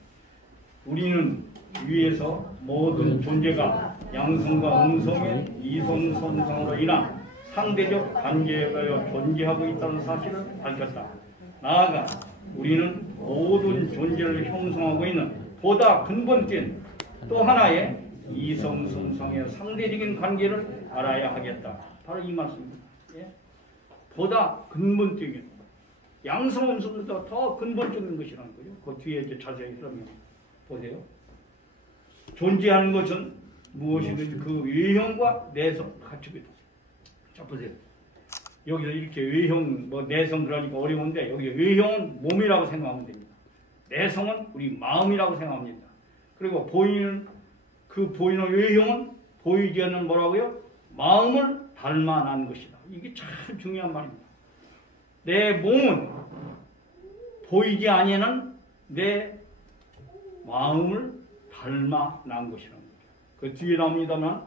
우리는 위에서 모든 존재가 양성과 음성의 이성성상으로 인한 상대적 관계에 존재하고 있다는 사실을 밝혔다. 나아가 우리는 모든 존재를 형성하고 있는 보다 근본된 또 하나의 이성성상의 상대적인 관계를 알아야 하겠다. 바로 이 말씀입니다. 예? 보다 근본적인 양성 음성보다 더 근본적인 것이라는 거죠. 그 뒤에 이제 자세히 설명해 보세요. 존재하는 것은 무엇이든지 그 외형과 내성을 갖추고 있다. 자, 보세요. 여기서 이렇게 외형, 뭐 내성 그러니까 어려운데 여기 외형은 몸이라고 생각하면 됩니다. 내성은 우리 마음이라고 생각합니다. 그리고 보이는 외형은 보이지 않는 뭐라고요? 마음을 닮아 난 것이다. 이게 참 중요한 말입니다. 내 몸은 보이지 아니하는 내 마음을 닮아 난 것이라는 거죠. 그 뒤에 나옵니다만,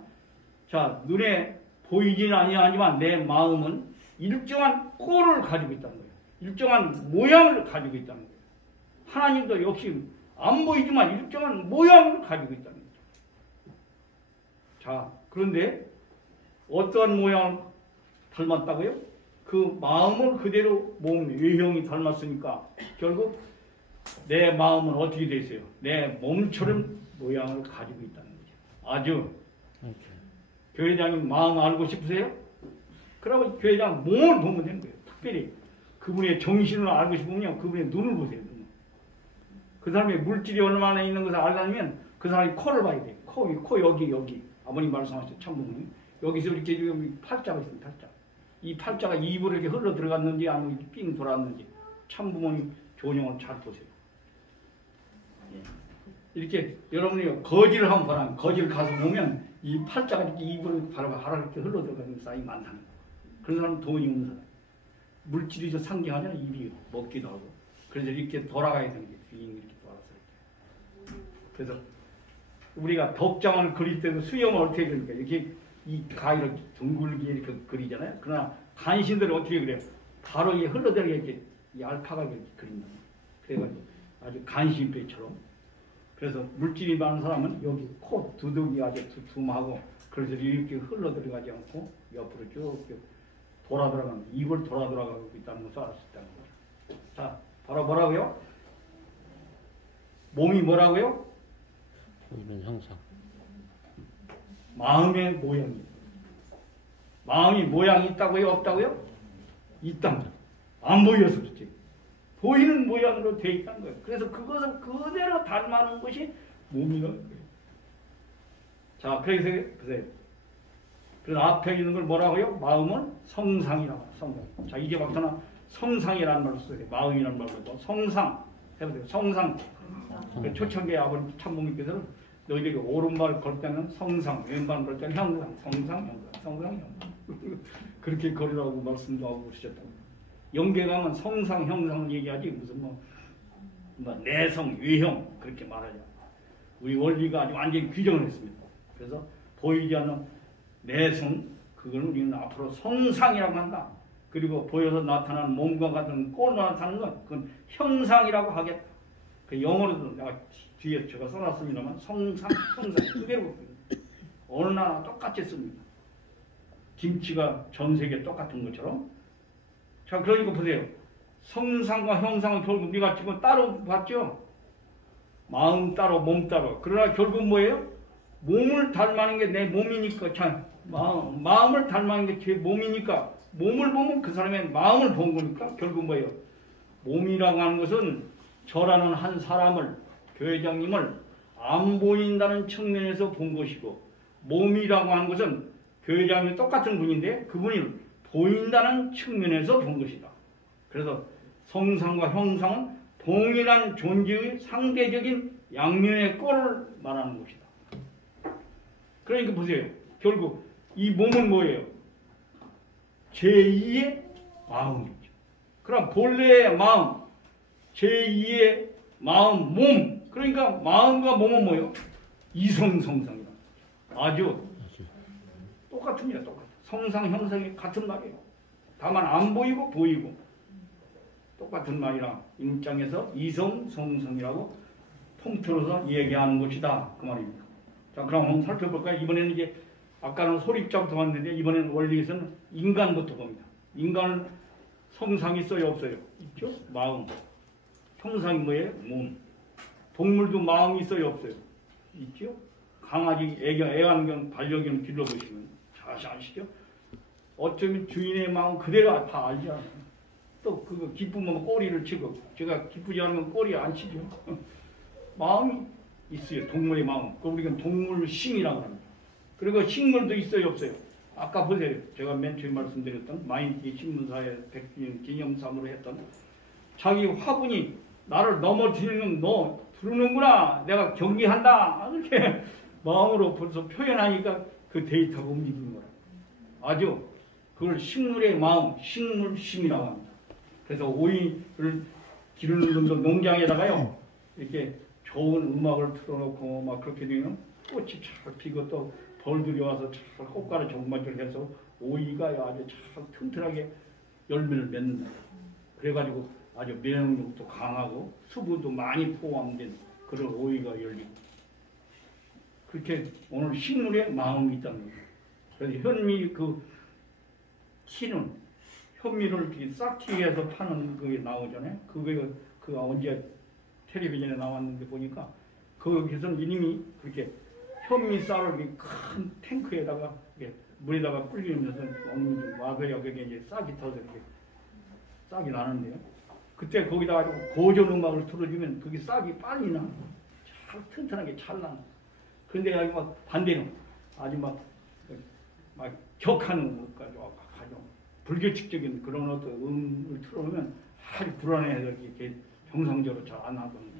자, 눈에 보이지는 아니하지만 내 마음은 일정한 꼴을 가지고 있다는 거예요. 일정한 모양을 가지고 있다는 거예요. 하나님도 역시 안 보이지만 일정한 모양을 가지고 있다는 거죠. 자, 그런데 어떠한 모양을 닮았다고요? 그 마음을 그대로 몸 외형이 닮았으니까 결국 내 마음은 어떻게 되세요? 내 몸처럼 모양을 가지고 있다는 거죠. 아주 교회장님 마음 알고 싶으세요? 그러면 교회장 몸을 보면 되는 거예요. 특별히 그분의 정신을 알고 싶으면 그분의 눈을 보세요. 눈. 그 사람의 물질이 얼마나 있는 것을 알려면 그 사람이 코를 봐야 돼요. 코 여기 아버님 말씀하셨죠. 참부모님 여기서 이렇게 팔자가 있습니다. 팔자. 이 팔자가 입으로 이렇게 흘러 들어갔는지 아니면 이렇게 삥 돌았는지 참부모님 조형을 잘 보세요. 이렇게 여러분이 거지를 한번 보라. 거지를 가서 보면 이 팔자가 이렇게 입으로 바로 이렇게 흘러 들어가는 사람이 많다는 거예요. 그런 사람은 돈이 없는 사람. 물질이 저 상징하잖아요. 입이 먹기도 하고. 그래서 이렇게 돌아가야 되는 게 이렇게 돌아서 이렇게. 그래서 우리가 덕장을 그릴 때도 수염을 어떻게 그립니까? 이렇게 이 가위를 둥글게 이렇게 그리잖아요. 그러나 간신들은 어떻게 그래요? 바로 이 흘러들어가 이렇게 얄팍하게 이렇게 그린다. 그래가지고 아주 간신배처럼. 그래서 물질이 많은 사람은 여기 코 두둑이 아주 두툼하고 그래서 이렇게 흘러들어가지 않고 옆으로 쭉 돌아들어가는 입을 돌아들어가고 있다는 것을 알 수 있다는 거죠. 자, 바로 뭐라고요? 몸이 뭐라고요? 형상. 마음의 모양이. 마음이 모양이 있다고요? 없다고요? 있답니다. 안 보여서 그렇지. 보이는 모양으로 되어 있다는 거예요. 그래서 그것을 그대로 닮아놓은 것이 몸이라는 거예요. 자, 그래서 보세요. 그래서 앞에 있는 걸 뭐라고요? 마음은 성상이라고 해요. 성상. 자, 이제 막상 성상이라는 말을 써요. 마음이라는 말로 성상 해보세요. 성상. 그 초창기 아버지 참모님께서는 너희들이 오른발 걸 때는 성상, 왼발 걸 때는 형상, 성상, 형상, 성상, 형상. 그렇게 걸으라고 말씀도 하고 그러셨다고. 영계강은 성상, 형상 얘기하지 무슨 뭐 내성, 외형 그렇게 말하죠. 우리 원리가 아주 완전히 규정을 했습니다. 그래서 보이지 않는 내성, 그걸 우리는 앞으로 성상이라고 한다. 그리고 보여서 나타나는 몸과 같은 꼴로 나타나는 건 그건 형상이라고 하겠다. 그 영어로도 내가 뒤에 제가 써놨습니다만 성상, 형상 그대로 어느 나라 똑같이 씁니다. 김치가 전 세계 똑같은 것처럼. 자, 그러니까 보세요. 성상과 형상은 결국 우리가 지금 따로 봤죠? 마음 따로 몸 따로. 그러나 결국 뭐예요? 몸을 닮아는 게 내 몸이니까 참 마음을 닮아는 게 제 몸이니까 몸을 보면 그 사람의 마음을 본 거니까 결국 뭐예요? 몸이라고 하는 것은 저라는 한 사람을 교회장님을 안 보인다는 측면에서 본 것이고 몸이라고 하는 것은 교회장님이 똑같은 분인데 그분이 보인다는 측면에서 본 것이다. 그래서 성상과 형상은 동일한 존재의 상대적인 양면의 꼴을 말하는 것이다. 그러니까 보세요. 결국 이 몸은 뭐예요? 제2의 마음이죠. 그럼 본래의 마음, 제2의 마음, 몸. 그러니까 마음과 몸은 뭐예요? 이성성상이다. 아주 똑같습니다. 똑같아. 성상, 형상이 같은 말이에요. 다만 안 보이고 보이고 똑같은 말이라 임장에서 이성성상이라고 통틀어서 얘기하는 것이다. 그 말입니다. 자, 그럼 한번 살펴볼까요? 이번에는 이제 아까는 소립자부터 봤는데 이번에는 원리에서는 인간부터 봅니다. 인간은 성상이 있어요? 없어요? 있죠? 마음. 형상이 뭐예요? 몸. 동물도 마음이 있어요? 없어요? 있죠? 강아지 애완견 반려견 길러보시면 잘 아시죠? 어쩌면 주인의 마음 그대로 다 알지 않아요. 또 그거 기쁘면 꼬리를 치고 제가 기쁘지 않으면 꼬리 안 치죠. 마음이 있어요. 동물의 마음. 그걸 우리가 동물심이라고 합니다. 그리고 식물도 있어요? 없어요? 아까 보세요. 제가 맨 처음에 말씀드렸던 마인티 신문사의 백주년 기념사무로 했던 자기 화분이 나를 넘어뜨리는 너 부르는구나. 내가 경계한다. 이렇게 마음으로 벌써 표현하니까 그 데이터가 움직이는 거라. 아주 그걸 식물의 마음, 식물심이라고 합니다. 그래서 오이를 기르는 놈도 농장에다가요. 이렇게 좋은 음악을 틀어놓고 막 그렇게 되면 꽃이 잘 피고 또 벌들이 와서 잘 꽃가루 정마를 해서 오이가 아주 잘 튼튼하게 열매를 맺는다. 그래가지고 아주 면역력도 강하고 수분도 많이 포함된 그런 오이가 열리고 그렇게 오늘 식물의 마음이 있다는 거예요. 그래서 현미 그 키는 현미를 이렇게 싹튀기해서 파는 그게 나오잖아요. 그게 그 언제 텔레비전에 나왔는데 보니까 거기서는 이님이 그렇게 현미쌀을 큰 탱크에다가 물에다가 불리면서 어느 정도 와서야 그게 이제 싹이 터서 이렇게 싹이 나는데요. 그때 거기다가 고전 음악을 틀어주면 그게 싹이 빨리 나. 잘 튼튼하게 잘 나. 그런데 아주 막 반대는 아주 막 격하는 것까지 아주 불규칙적인 그런 어떤 음을 틀어놓으면 아주 불안해서 이렇게 정상적으로 잘 안 하거든요.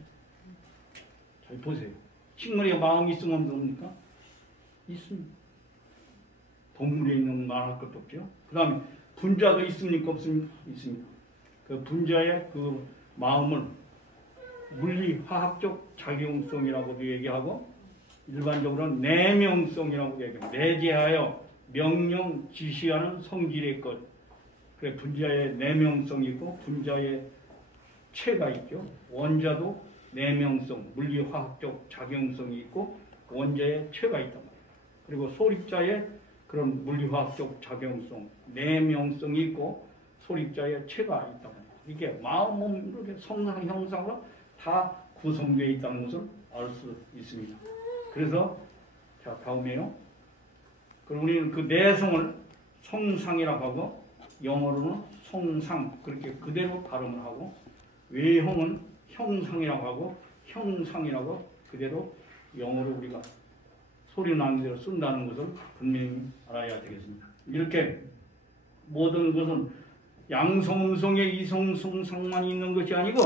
잘 보세요. 식물에 마음이 있으면 없습니까? 있습니다. 동물에 있는 말할 것도 없죠. 그 다음에 분자도 있습니까? 없습니까? 있습니다. 그 분자의 그 마음을 물리화학적 작용성이라고도 얘기하고 일반적으로는 내명성이라고 얘기합니다. 내재하여 명령 지시하는 성질의 것. 그래 분자의 내명성이 있고 분자의 체가 있죠. 원자도 내명성, 물리화학적 작용성이 있고 원자의 체가 있단 말이에요. 그리고 소립자의 그런 물리화학적 작용성, 내명성이 있고 소립자의 체가 있단 말이에요. 이게 마음, 몸, 이렇게 성상, 형상으로 다 구성되어 있다는 것을 알 수 있습니다. 그래서 자 다음에요. 그럼 우리는 그 내성을 성상이라고 하고 영어로는 성상 그렇게 그대로 발음을 하고 외형은 형상이라고 하고 형상이라고 그대로 영어로 우리가 소리 나는 대로 쓴다는 것을 분명히 알아야 되겠습니다. 이렇게 모든 것은 양성음성의 이성성상만 있는 것이 아니고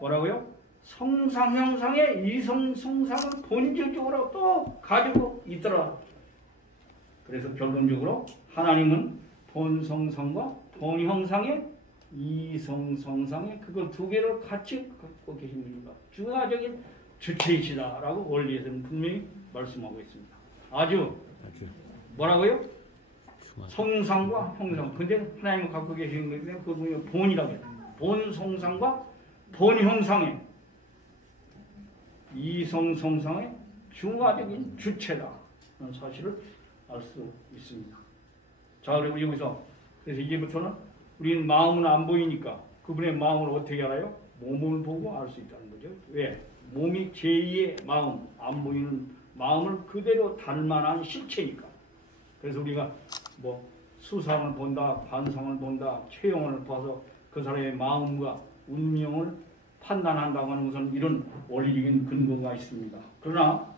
뭐라고요? 성상형상의 이성성상을 본질적으로 또 가지고 있더라. 그래서 결론적으로 하나님은 본성상과 본형상의 이성성상의 그걸 두 개를 같이 갖고 계신 분이다. 중화적인 주체이시다라고 원리에서는 분명히 말씀하고 있습니다. 아주 뭐라고요? 성상과 형상. 근데 하나님은 갖고 계신 것이 그분이 본이라고 해요. 본성상과 본형상의 이성성상의 중화적인 주체다. 라는 사실을 알 수 있습니다. 자, 그리고 여기서 그래서 이제부터는 우리는 마음은 안 보이니까 그분의 마음을 어떻게 알아요? 몸을 보고 알 수 있다는 거죠. 왜? 몸이 제2의 마음, 안 보이는 마음을 그대로 닮아난 실체니까. 그래서 우리가 뭐 수상을 본다, 관상을 본다, 체형을 봐서 그 사람의 마음과 운명을 판단한다고 하는 것은 이런 원리적인 근거가 있습니다. 그러나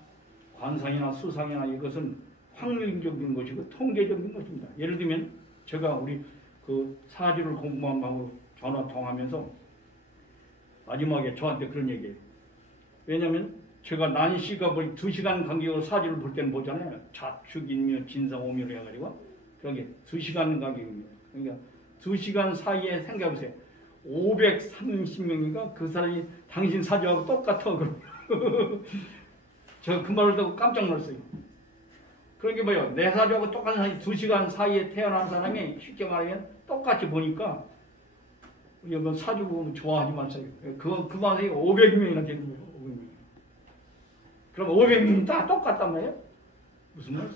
관상이나 수상이나 이것은 확률적인 것이고 통계적인 것입니다. 예를 들면 제가 우리 그 사주를 공부한 방으로 전화 통화하면서 마지막에 저한테 그런 얘기예요. 왜냐하면 제가 난시가 거의 2시간 간격으로 사주를 볼 때는 보잖아요. 자축, 인묘, 진상, 오묘로 해가지고 그러게 2시간 간격입니다. 그러니까 2시간 사이에 생각해보세요. 530명인가 그 사람이 당신 사주하고 똑같아. 제가 그 말을 듣고 깜짝 놀랐어요. 그런 게 뭐예요? 내 사주하고 똑같은 사이 2시간 사이에 태어난 사람이 쉽게 말하면 똑같이 보니까 우리가 사주 보면 좋아하지 마세요. 그 말이 500명이나 되는 거예요. 500명. 그럼 500명이 다 똑같단 말이에요? 무슨 말이에요?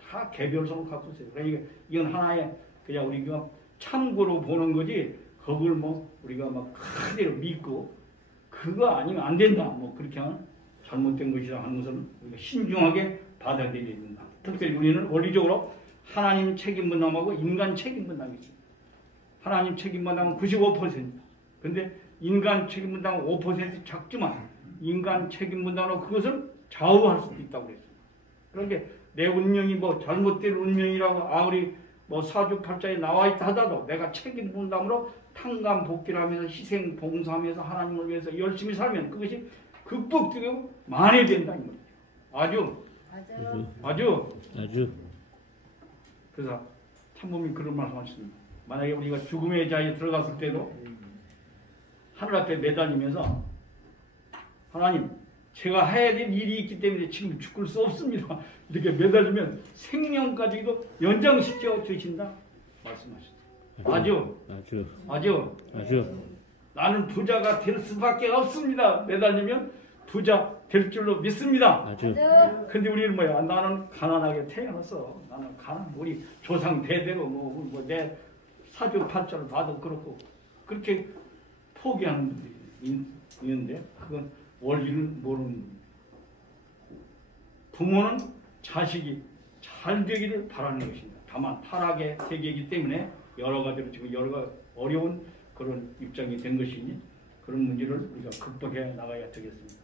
다 개별성을 갖고 있어요. 그러니까 이건 하나의 그냥 우리가 참고로 보는 거지 그걸 뭐 우리가 막 그대로 믿고 그거 아니면 안 된다. 뭐 그렇게 하면 잘못된 것이라 하는 것은 우리가 신중하게 받아들여야 된다. 특별히 우리는 원리적으로 하나님 책임 분담하고 인간 책임 분담이 있습니다. 하나님 책임 분담은 95%. 근데 인간 책임 분담은 5% 작지만 인간 책임 분담으로 그것을 좌우할 수도 있다고 그랬습니다. 그러니까 내 운명이 뭐 잘못된 운명이라고 아무리 뭐 사주팔자에 나와 있다 하더라도 내가 책임 분담으로 탕감복귀를 하면서 희생 봉사하면서 하나님을 위해서 열심히 살면 그것이 극복되고 만회된다는 거죠. 아주. 그래서 참모님이 그런 말씀하셨습니다. 만약에 우리가 죽음의 자리에 들어갔을 때도 하늘 앞에 매달리면서 하나님, 제가 해야 될 일이 있기 때문에 지금 죽을 수 없습니다. 이렇게 매달리면 생명까지도 연장시켜 주신다 말씀하셨어요. 아주. 나는 부자가 될 수밖에 없습니다. 매달리면 부자 될 줄로 믿습니다. 근데 우리는 뭐야? 나는 가난하게 태어났어. 나는 우리 조상 대대로 뭐 내 사주팔자를 봐도 그렇고 그렇게 포기하는 분들이 있는데 그건 원리를 모르는 겁니다. 부모는 자식이 잘 되기를 바라는 것입니다. 다만 타락의 세계이기 때문에 여러 가지로 지금 여러 어려운 그런 입장이 된 것이니 그런 문제를 우리가 극복해 나가야 되겠습니다.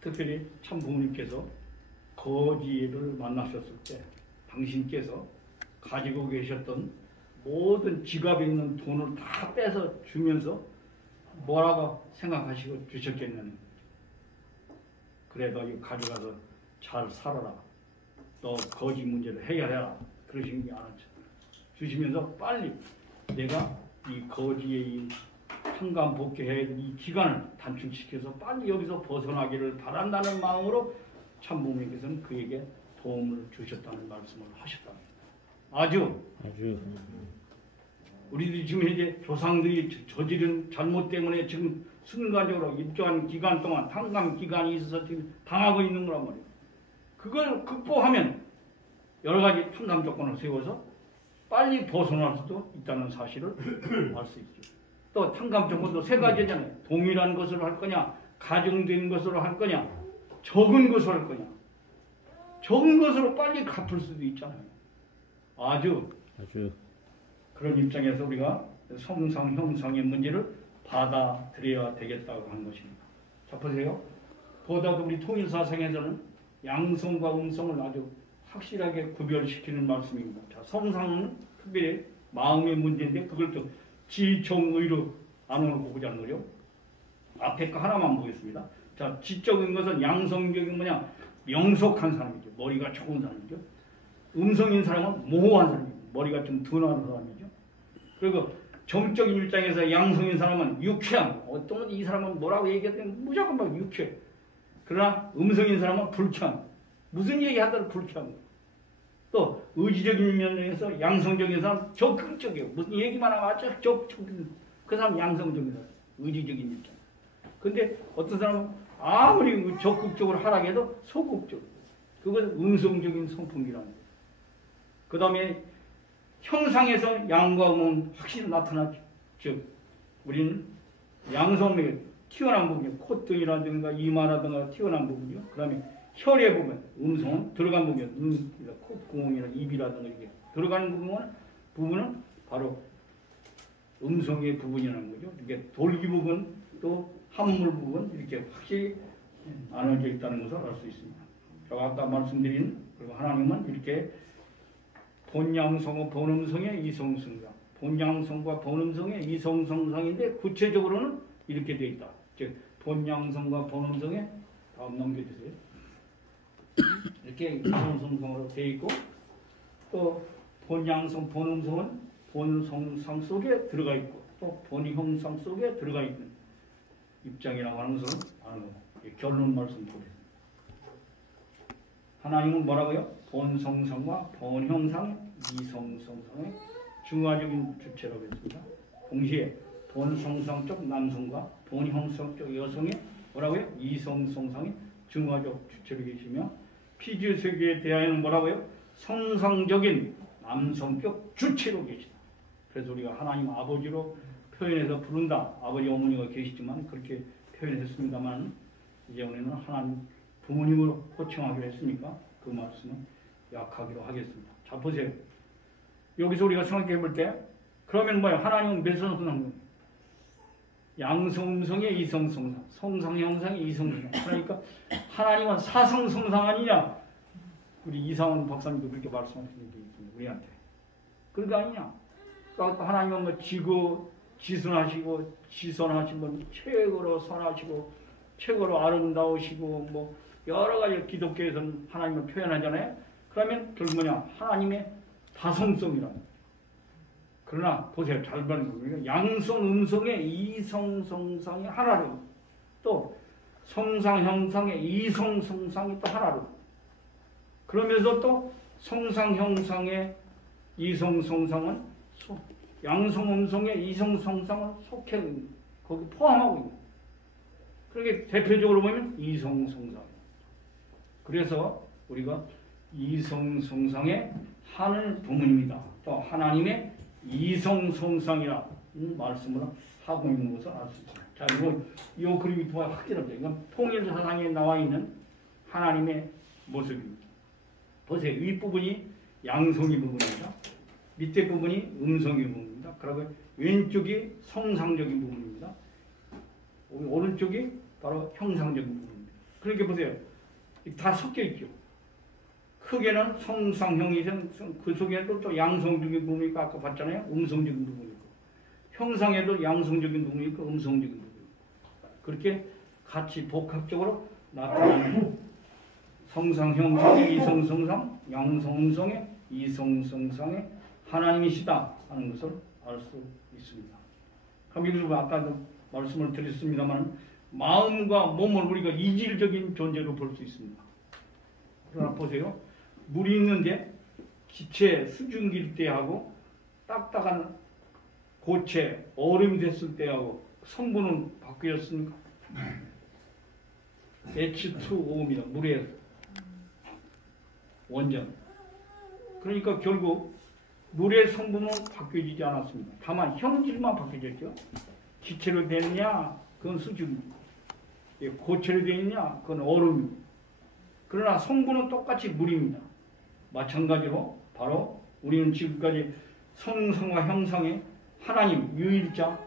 특별히 참 부모님께서 거지를 만나셨을 때 당신께서 가지고 계셨던 모든 지갑에 있는 돈을 다 빼서 주면서 뭐라고 생각하시고 주셨겠느냐. 그래 너 이거 가져가서 잘 살아라. 너 거지 문제를 해결해라. 그러신 게 아니죠. 주시면서 빨리 내가 이 거지의 이 탕감 복귀해야 할 이 기간을 단축시켜서 빨리 여기서 벗어나기를 바란다는 마음으로 참부모님께서는 그에게 도움을 주셨다는 말씀을 하셨답니다. 아주. 우리들이 지금 이제 조상들이 저지른 잘못 때문에 지금 순간적으로 일정한 기간 동안 탕감 기간이 있어서 지금 당하고 있는 거란 말이에요. 그걸 극복하면 여러 가지 탕감 조건을 세워서 빨리 벗어날 수도 있다는 사실을 알 수 있죠. 또 탕감 조건도 세 가지잖아요. 동일한 것으로 할 거냐, 가정된 것으로 할 거냐, 적은 것으로 할 거냐. 적은 것으로 빨리 갚을 수도 있잖아요. 아주. 그런 입장에서 우리가 성상, 형상의 문제를 받아들여야 되겠다고 하는 것입니다. 자, 보세요. 보다도 우리 통일사상에서는 양성과 음성을 아주 확실하게 구별시키는 말씀입니다. 자, 성상은 특별히 마음의 문제인데 그걸 또 지정의로 안으로 보자는 거죠. 앞에 거 하나만 보겠습니다. 자, 지적인 것은 양성적인 뭐냐? 명석한 사람이죠. 머리가 좋은 사람이죠. 음성인 사람은 모호한 사람이죠. 머리가 좀 둔한 사람이죠. 그리고 정적인 입장에서 양성인 사람은 유쾌한, 어떤 이 사람은 뭐라고 얘기하든 무조건 막 유쾌해. 그러나 음성인 사람은 불쾌한, 무슨 얘기하더라도 불쾌한. 또 의지적인 면에서 양성적인 사람 적극적이에요. 무슨 얘기만 하면 아주 적극적인, 그 사람 양성적인 사람, 의지적인 입장. 근데 어떤 사람은 아무리 적극적으로 하라고 해도 소극적. 그것은 음성적인 성품이라는 거예요. 그 다음에 형상에서 양과 음은 확실히 나타나죠. 즉, 우리는 양성의 튀어나온 부분이 콧등이라든가 이마라든가 튀어나온 부분이요. 그 다음에 혈의 부분, 음성은 들어간 부분이요. 눈이나 콧구멍이나 입이라든가 이게 들어가는 부분은 바로 음성의 부분이라는 거죠. 이게 돌기 부분, 또 함물 부분 이렇게 확실히 나눠져 있다는 것을 알 수 있습니다. 제가 아까 말씀드린 그리고 하나님은 이렇게 본양성과 본음성의 이성성상, 본양성과 본음성의 이성성상인데 구체적으로는 이렇게 되어 있다. 즉 본양성과 본음성의 다음 넘겨주세요. 이렇게 이성성상으로 되어 있고 또 본양성, 본음성은 본성상 속에 들어가 있고 또 본형상 속에 들어가 있는 입장이라고 하는 것은 결론 말씀 보겠습니다. 하나님은 뭐라고요? 본성상과 본형상, 이성성상의 중화적인 주체라고 했습니다. 동시에 본성상적 남성과 본형상 쪽 여성의 뭐라고요? 이성성상의 중화적 주체로 계시며 피지 세계에 대하여는 뭐라고요? 성상적인 남성격 주체로 계시다. 그래서 우리가 하나님 아버지로 표현해서 부른다. 아버지 어머니가 계시지만 그렇게 표현했습니다만 이제 우리는 하나님 부모님으로 호칭하기로 했으니까 그 말씀은 약하기로 하겠습니다. 자 보세요. 여기서 우리가 생각해 볼 때 그러면 뭐예요? 하나님은 몇 성성? 양성음성의 이성성상, 성상형상의 이성성상. 그러니까 하나님은 사성성상 아니냐? 우리 이상원 박사님도 그렇게 말씀하시는 게 있습니다. 우리한테. 그런 거 아니냐? 그러니까 하나님은 뭐 지고 지선하시고 지선하시면 최고로 선하시고 최고로 아름다우시고 뭐 여러 가지 기독교에서는 하나님을 표현하잖아요. 그러면 결국 뭐냐? 하나님의 다성성이라는 거예요. 그러나 보세요. 잘 보는 거예요. 양성, 음성의 이성성상이 하나로 또 성상, 형상의 이성성상이 또 하나로 그러면서 또 성상, 형상의 이성성상은 양성, 음성의 이성성상을 속해 거기 포함하고 있는 그렇게 대표적으로 보면 이성성상. 그래서 우리가 이성성상의 하늘 부모입니다. 또 하나님의 이성성상이라 말씀을 하고 있는 것을 알 수 있습니다. 자, 이 그림이 더 확실합니다. 이건 통일사상에 나와 있는 하나님의 모습입니다. 보세요. 윗부분이 양성의 부분입니다. 밑에 부분이 음성의 부분입니다. 그리고 왼쪽이 성상적인 부분입니다. 오른쪽이 바로 형상적인 부분입니다. 그렇게 보세요. 다 섞여 있죠. 크게는 성상형이 그 속에도 또 양성적인 부분이 있고 아까 봤잖아요. 음성적인 부분이 있고 형상에도 양성적인 부분이 있고 음성적인 부분이 있고 그렇게 같이 복합적으로 나타나는 성상형상의 이성성상, 양성음성의 이성성상의 하나님이시다 하는 것을 알 수 있습니다. 그럼 여기서 아까도 말씀을 드렸습니다만 마음과 몸을 우리가 이질적인 존재로 볼 수 있습니다. 그러나 보세요. 물이 있는데 기체 수증기일 때하고 딱딱한 고체 얼음이 됐을 때하고 성분은 바뀌었습니까? H2O입니다. 물의 원전. 그러니까 결국 물의 성분은 바뀌어지지 않았습니다. 다만 형질만 바뀌어졌죠. 기체로 되느냐 그건 수증기, 고체로 되느냐 그건 얼음. 그러나 성분은 똑같이 물입니다. 마찬가지로 바로 우리는 지금까지 성상과 형상의 하나님 유일자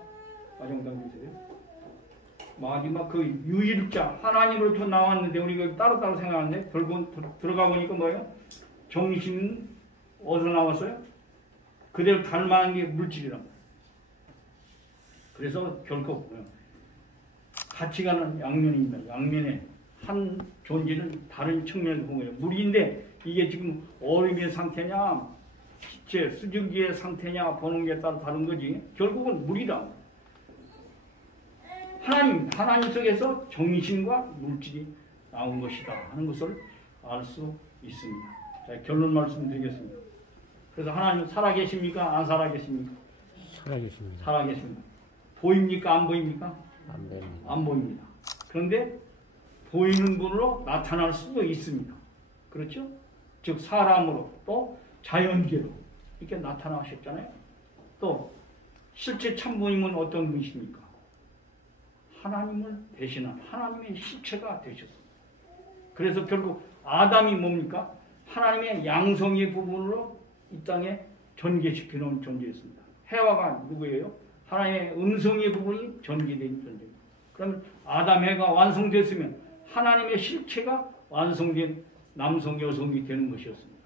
마지막 그 유일자 하나님으로부터 나왔는데 우리가 따로따로 생각하는데 결국은 들어가 보니까 뭐예요? 정신은 어디서 나왔어요? 그대로 닮아가는 게 물질이란 말이에요. 그래서 결코 같이 가는 양면입니다. 양면에 한 존재는 다른 측면에서 본 거예요. 물인데 이게 지금 얼음의 상태냐 기체 수증기의 상태냐 보는 게 따라 다른 거지. 결국은 물이다. 하나님 속에서 정신과 물질이 나온 것이다 하는 것을 알 수 있습니다. 자, 결론 말씀드리겠습니다. 그래서 하나님 살아계십니까? 안 살아계십니까? 살아계십니다. 살아계십니다. 보입니까? 안 보입니까? 안 됩니다. 안 보입니다. 그런데 보이는 분으로 나타날 수도 있습니다. 그렇죠? 즉 사람으로 또 자연계로 이렇게 나타나셨잖아요. 또 실제 참부님은 어떤 분이십니까? 하나님을 대신한 하나님의 실체가 되셨습니다. 그래서 결국 아담이 뭡니까? 하나님의 양성의 부분으로 이 땅에 전개시켜 놓은 존재였습니다. 해와가 누구예요? 하나님의 음성의 부분이 전개된 존재입니다. 그러면 아담, 해가 완성됐으면 하나님의 실체가 완성된 남성, 여성이 되는 것이었습니다.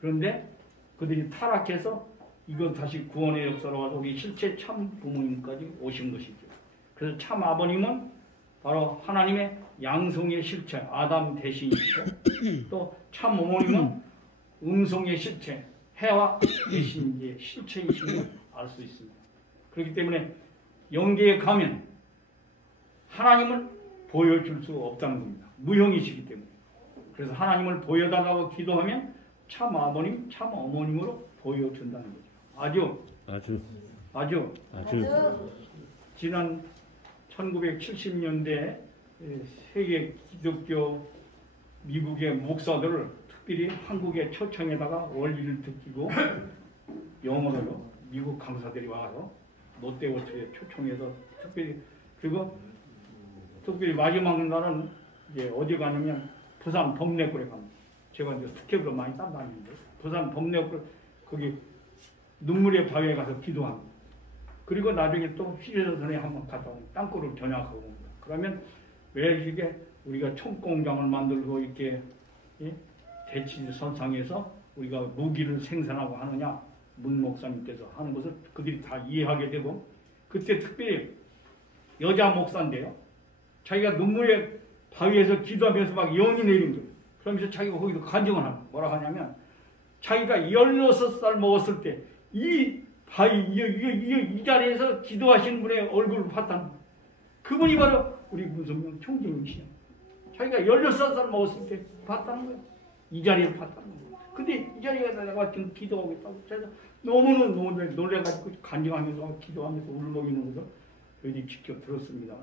그런데 그들이 타락해서 이것 다시 구원의 역사로 와서 우리 실체 참 부모님까지 오신 것이죠. 그래서 참 아버님은 바로 하나님의 양성의 실체, 아담 대신이시고 또 참 어머님은 음성의 실체, 해와 대신의 실체이심을 알 수 있습니다. 그렇기 때문에 영계에 가면 하나님을 보여줄 수 없다는 겁니다. 무형이시기 때문에. 그래서 하나님을 보여달라고 기도하면 참 아버님, 참 어머님으로 보여준다는 거죠. 아주 지난 1970년대 세계 기독교 미국의 목사들을 특별히 한국의 초청에다가 원리를 듣기고 영어로 미국 강사들이 와서 롯데워터에 초청해서 특별히 마지막 날은 이제 어디 가냐면 부산 범내골에 갑니다. 제가 이제 스케줄로 많이 따라다니는데 부산 범내골 거기 눈물의 바위에 가서 기도합니다. 그리고 나중에 또 휴게소에 한번 갔다 오면 땅굴을 전역하고 옵니다. 그러면 왜 이게 우리가 총공장을 만들고 이렇게 대치선상에서 우리가 무기를 생산하고 하느냐 문 목사님께서 하는 것을 그들이 다 이해하게 되고 그때 특별히 여자 목사인데요. 자기가 눈물의 바위에서 기도하면서 막 영이 내린 거예요. 그러면서 자기가 거기서 간증을 합니다. 뭐라 하냐면 자기가 16살 먹었을 때 이 바위 이 자리에서 기도하시는 분의 얼굴을 봤다는 거예요. 그분이 바로 우리 문성명 총재님이시죠. 자기가 16살 먹었을 때 봤다는 거예요. 이 자리를 봤다는 거예요. 근데 이 자리에 내가 지금 기도하고 있다고. 그래서 너무너무 놀래가지고 간증하면서 기도하면서 울먹이는 것을 저희들이 직접 들었습니다.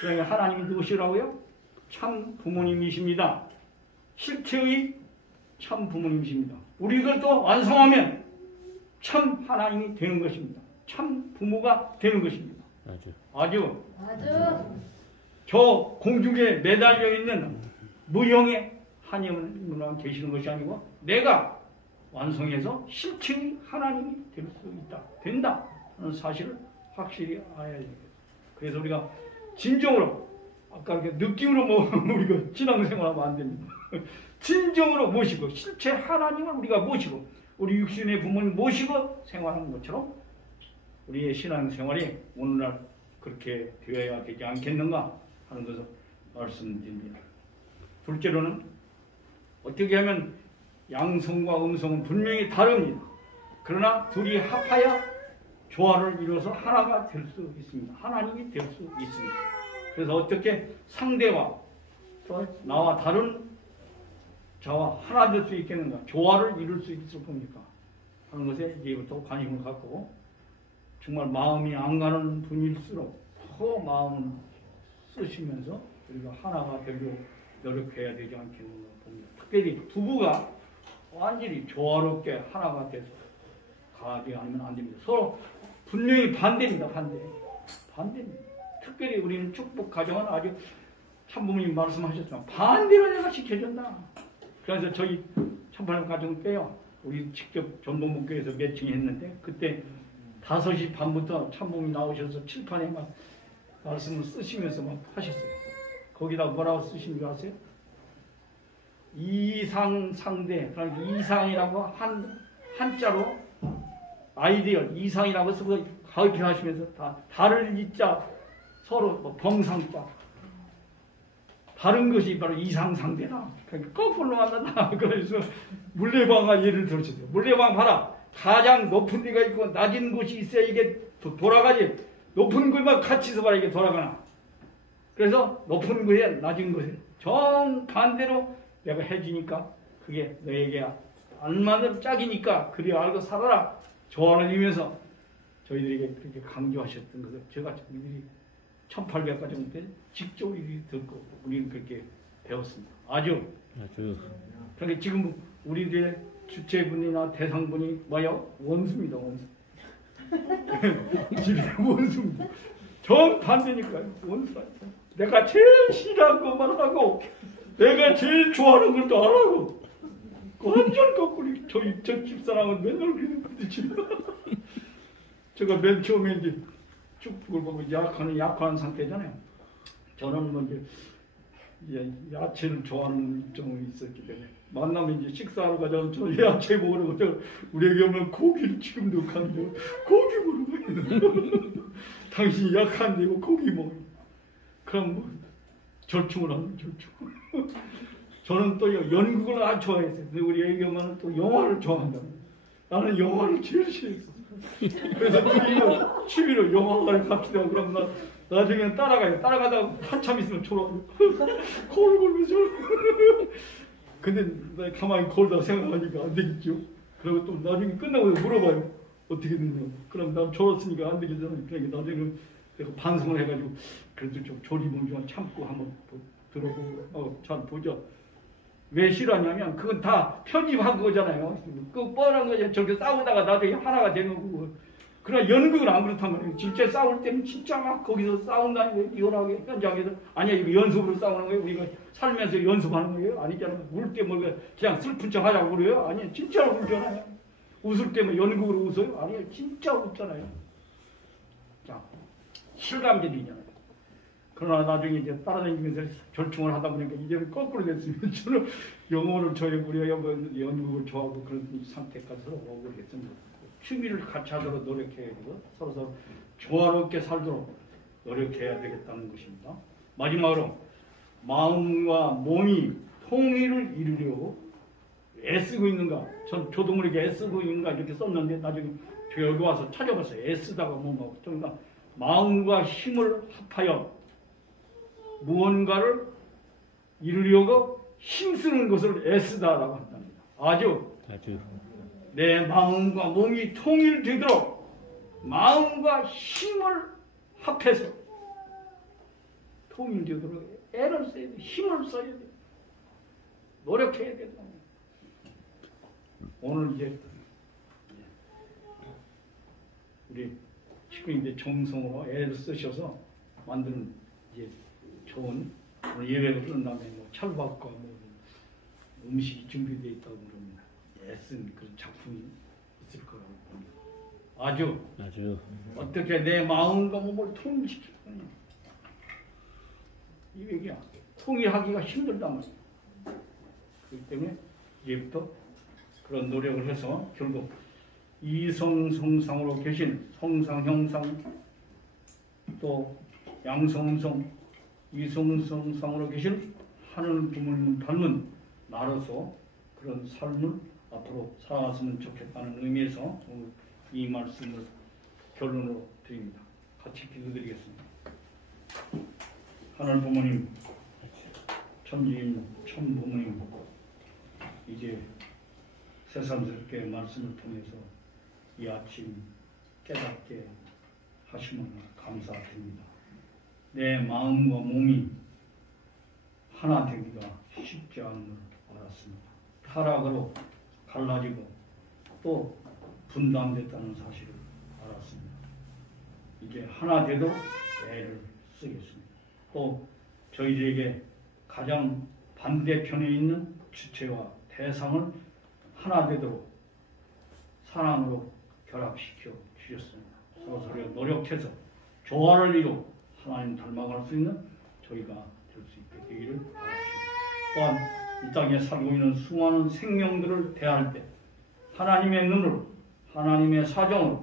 그러니까 하나님이 누구시라고요? 참 부모님이십니다. 실체의 참 부모님이십니다. 우리 이걸 또 완성하면 참 하나님이 되는 것입니다. 참 부모가 되는 것입니다. 아주 저 공중에 매달려 있는 무형의 한여만 계시는 것이 아니고 내가 완성해서 실체의 하나님이 될 수 있다. 된다. 하는 사실을 확실히 알아야 됩니다. 그래서 우리가 진정으로 아까 이렇게 느낌으로 우리가 신앙생활하면 안 됩니다. 진정으로 모시고 실체 하나님을 우리가 모시고 우리 육신의 부모님 모시고 생활하는 것처럼 우리의 신앙생활이 오늘날 그렇게 되어야 되지 않겠는가 하는 것을 말씀드립니다. 둘째로는 어떻게 하면 양성과 음성은 분명히 다릅니다. 그러나 둘이 합하여 조화를 이루어서 하나가 될 수 있습니다. 하나님이 될 수 있습니다. 그래서 어떻게 상대와 또 나와 다른 자와 하나 될 수 있겠는가, 조화를 이룰 수 있을 겁니까 하는 것에 이제부터 관심을 갖고 정말 마음이 안 가는 분일수록 더 마음을 쓰시면서 우리가 하나가 되려고 노력해야 되지 않겠는가 봅니다. 특별히 부부가 완전히 조화롭게 하나가 돼서 가지 않으면 안 됩니다. 서로 분명히 반대입니다. 반대입니다. 특별히 우리는 축복 가정은 아주 참부모님 말씀하셨지만 반대로 내가 지켜준다. 그래서 저희 참부모님 가정 때요. 우리 직접 전동목교에서 매칭 했는데 그때 5시 반부터 참부모님 나오셔서 칠판에 막 말씀을 쓰시면서 막 하셨어요. 거기다 뭐라고 쓰신 줄 아세요? 이상 상대, 그러니까 이상이라고 한자로 아이디어 이상이라고 쓰고 가르쳐 하시면서 다 다를 이자 서로 뭐 범상자 다른 것이 바로 이상상대다. 그러니까 거꾸로 만난다. 그래서 물레방아 예를 들으세요. 물레방 봐라. 가장 높은 데가 있고 낮은 곳이 있어야 이게 돌아가지. 높은 곳만 같이 있어봐라 이게 돌아가나. 그래서 높은 곳에 낮은 곳에 정반대로 내가 해주니까 그게 너에게 알맞는 짝이니까 그리 알고 살아라. 조언을 이면서 저희들에게 그렇게 강조하셨던 것을 제가 우리들이 1800가지 정도 직접 우리 듣고 우리는 그렇게 배웠습니다. 아주. 그러니까 지금 우리들의 주체분이나 대상분이 뭐요? 원수입니다. 원수. 집에 원수입니다. 정반대니까요. 원수라니까. 내가 제일 싫어하는 것만 하고 내가 제일 좋아하는 것도 안 하고 완전 거꾸로 저 집사람은 맨날 그렇게 부딪힙니다. 제가 맨 처음에 이제 축복을 보고 약한 상태잖아요. 저는 뭐 이제 야채를 좋아하는 입장이 있었기 때문에 만나면 이제 식사하러 가자면 저 야채 먹으러 가자. 우리 애기 오면 고기를 지금도 강조 고기 먹으러 가요. 당신이 약한데 이거 고기 먹어. 그럼 뭐 절충을 하는 절충. 저는 또 연극을 아주 좋아했어요. 근데 우리 애기 엄마는 또 영화를 좋아한다고. 나는 영화를 제일 싫어했어. 그래서 둘이 취미로 영화관을 갑시다. 그럼 나 나중에는 따라가요. 따라가다가 한참 있으면 졸아요. 거울 걸면서. 근데 나 가만히 걸다가 생각하니까 안 되겠죠. 그리고 또 나중에 끝나고 물어봐요. 어떻게 됐냐고. 그럼 난 졸았으니까 안 되겠잖아요. 그러니까 나중에는 내가 반성을 해가지고 그래도 좀 조리봉 좀 참고 한번 들어보고 잘 보자. 왜 싫어하냐면 그건 다 편집한 거잖아요. 그 뻔한 거죠. 저렇게 싸우다가 나중에 하나가 되는 거고. 그러나 연극은 안 그렇단 말이에요. 실제 싸울 때는 진짜 막 거기서 싸운다는 거예요. 이혼하게 현장에서. 아니야 이거 연습으로 싸우는 거예요. 우리가 살면서 연습하는 거예요. 아니잖아요. 울 때 뭐 그냥 슬픈 척 하자고 그래요. 아니에요. 진짜로 울잖아요. 웃을 때면 연극으로 웃어요. 아니에요. 진짜 웃잖아요. 자, 실감들이잖아요. 그러나 나중에 이제 따라다니면서 절충을 하다 보니까 이제는 거꾸로 됐습니다. 저는 영어를 우리 연극을 좋아하고 그런 상태까지 오고 그랬습니다. 취미를 같이 하도록 노력해야 되고 서로 조화롭게 살도록 노력해야 되겠다는 것입니다. 마지막으로 마음과 몸이 통일을 이루려고 애쓰고 있는가? 저도 모르게 애쓰고 있는가 이렇게 썼는데 나중에 여기 와서 찾아봤어요. 애쓰다가 뭐뭐 그러니까 마음과 힘을 합하여 무언가를 이루려고 힘쓰는 것을 애쓰다라고 한답니다. 아주 내 마음과 몸이 통일되도록 마음과 힘을 합해서 통일되도록 애를 써야 돼. 힘을 써야 돼. 노력해야 된다. 오늘 이제 우리 식구인데 정성으로 애를 쓰셔서 만드는 이제 좋은 오늘 예배를 끝난 다음에 뭐 찰밥과 뭐 음식이 준비되어 있다고 그럽니다. 애쓴 그런 작품이 있을 거라고 봅니다. 아주 어떻게 내 마음과 몸을 통일시킬 거냐. 이 얘기야. 통일하기가 힘들단 말이야. 그렇기 때문에 이제부터 그런 노력을 해서 결국 이성성상으로 계신 성상형상 또 양성성 이성성상으로 계신 하늘 부모님을 닮은 나로서 그런 삶을 앞으로 살아갔으면 좋겠다는 의미에서 이 말씀을 결론으로 드립니다. 같이 기도드리겠습니다. 하늘 부모님, 천지인 천부모님, 이제 새삼스럽게 말씀을 통해서 이 아침 깨닫게 하시면 감사드립니다. 내 마음과 몸이 하나 되기가 쉽지 않은 걸 알았습니다. 타락으로 갈라지고 또 분담됐다는 사실을 알았습니다. 이제 하나 돼도 애를 쓰겠습니다. 또 저희들에게 가장 반대편에 있는 주체와 대상을 하나 되도록 사랑으로 결합시켜 주셨습니다. 서로 노력해서 조화를 이루고 하나님 닮아갈 수 있는 저희가 될 수 있게 되기를 바랍니다. 또한 이 땅에 살고 있는 수많은 생명들을 대할 때 하나님의 눈으로 하나님의 사정을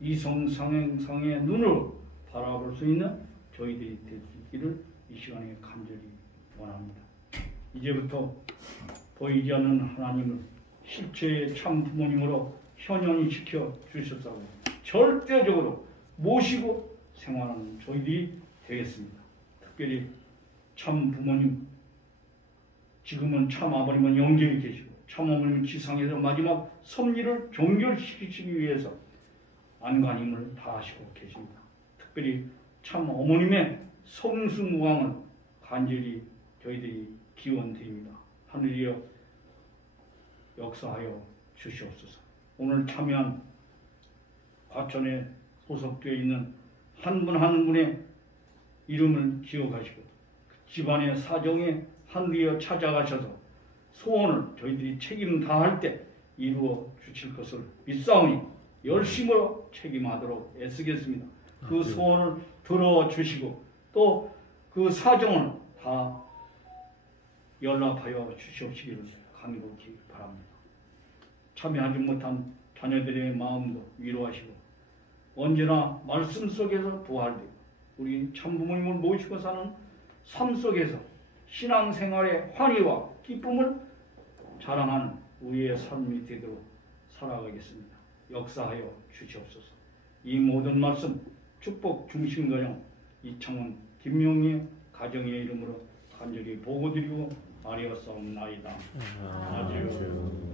이성상행상의 눈으로 바라볼 수 있는 저희들이 되기를 이 시간에 간절히 원합니다. 이제부터 보이지 않는 하나님을 실체의 참 부모님으로 현현히 지켜 주셨다고 절대적으로 모시고 생활하는 저희들이 되겠습니다. 특별히 참 부모님, 지금은 참 아버님은 영계에 계시고 참 어머님은 지상에서 마지막 섭리를 종결시키기 위해서 안간힘을 다하시고 계십니다. 특별히 참 어머님의 성수무강을 간절히 저희들이 기원드립니다. 하늘이여 역사하여 주시옵소서. 오늘 참여한 과천에 소속되어 있는 한 분 한 분의 이름을 기억하시고 집안의 사정에 하늘이여 찾아가셔서 소원을 저희들이 책임 다할 때 이루어 주실 것을 믿사오니 열심으로 책임하도록 애쓰겠습니다. 그 소원을 들어주시고 또 그 사정을 다 연락하여 주시옵시기를 간곡히 바랍니다. 참여하지 못한 자녀들의 마음도 위로하시고 언제나 말씀 속에서 부활되고 우리 참부모님을 모시고 사는 삶 속에서 신앙생활의 환희와 기쁨을 자랑하는 우리의 삶이 되도록 살아가겠습니다. 역사하여 주시옵소서. 이 모든 말씀 축복 중심가정 이창원 김용희의 가정의 이름으로 간절히 보고드리고 아뢰었사옵나이다. 아주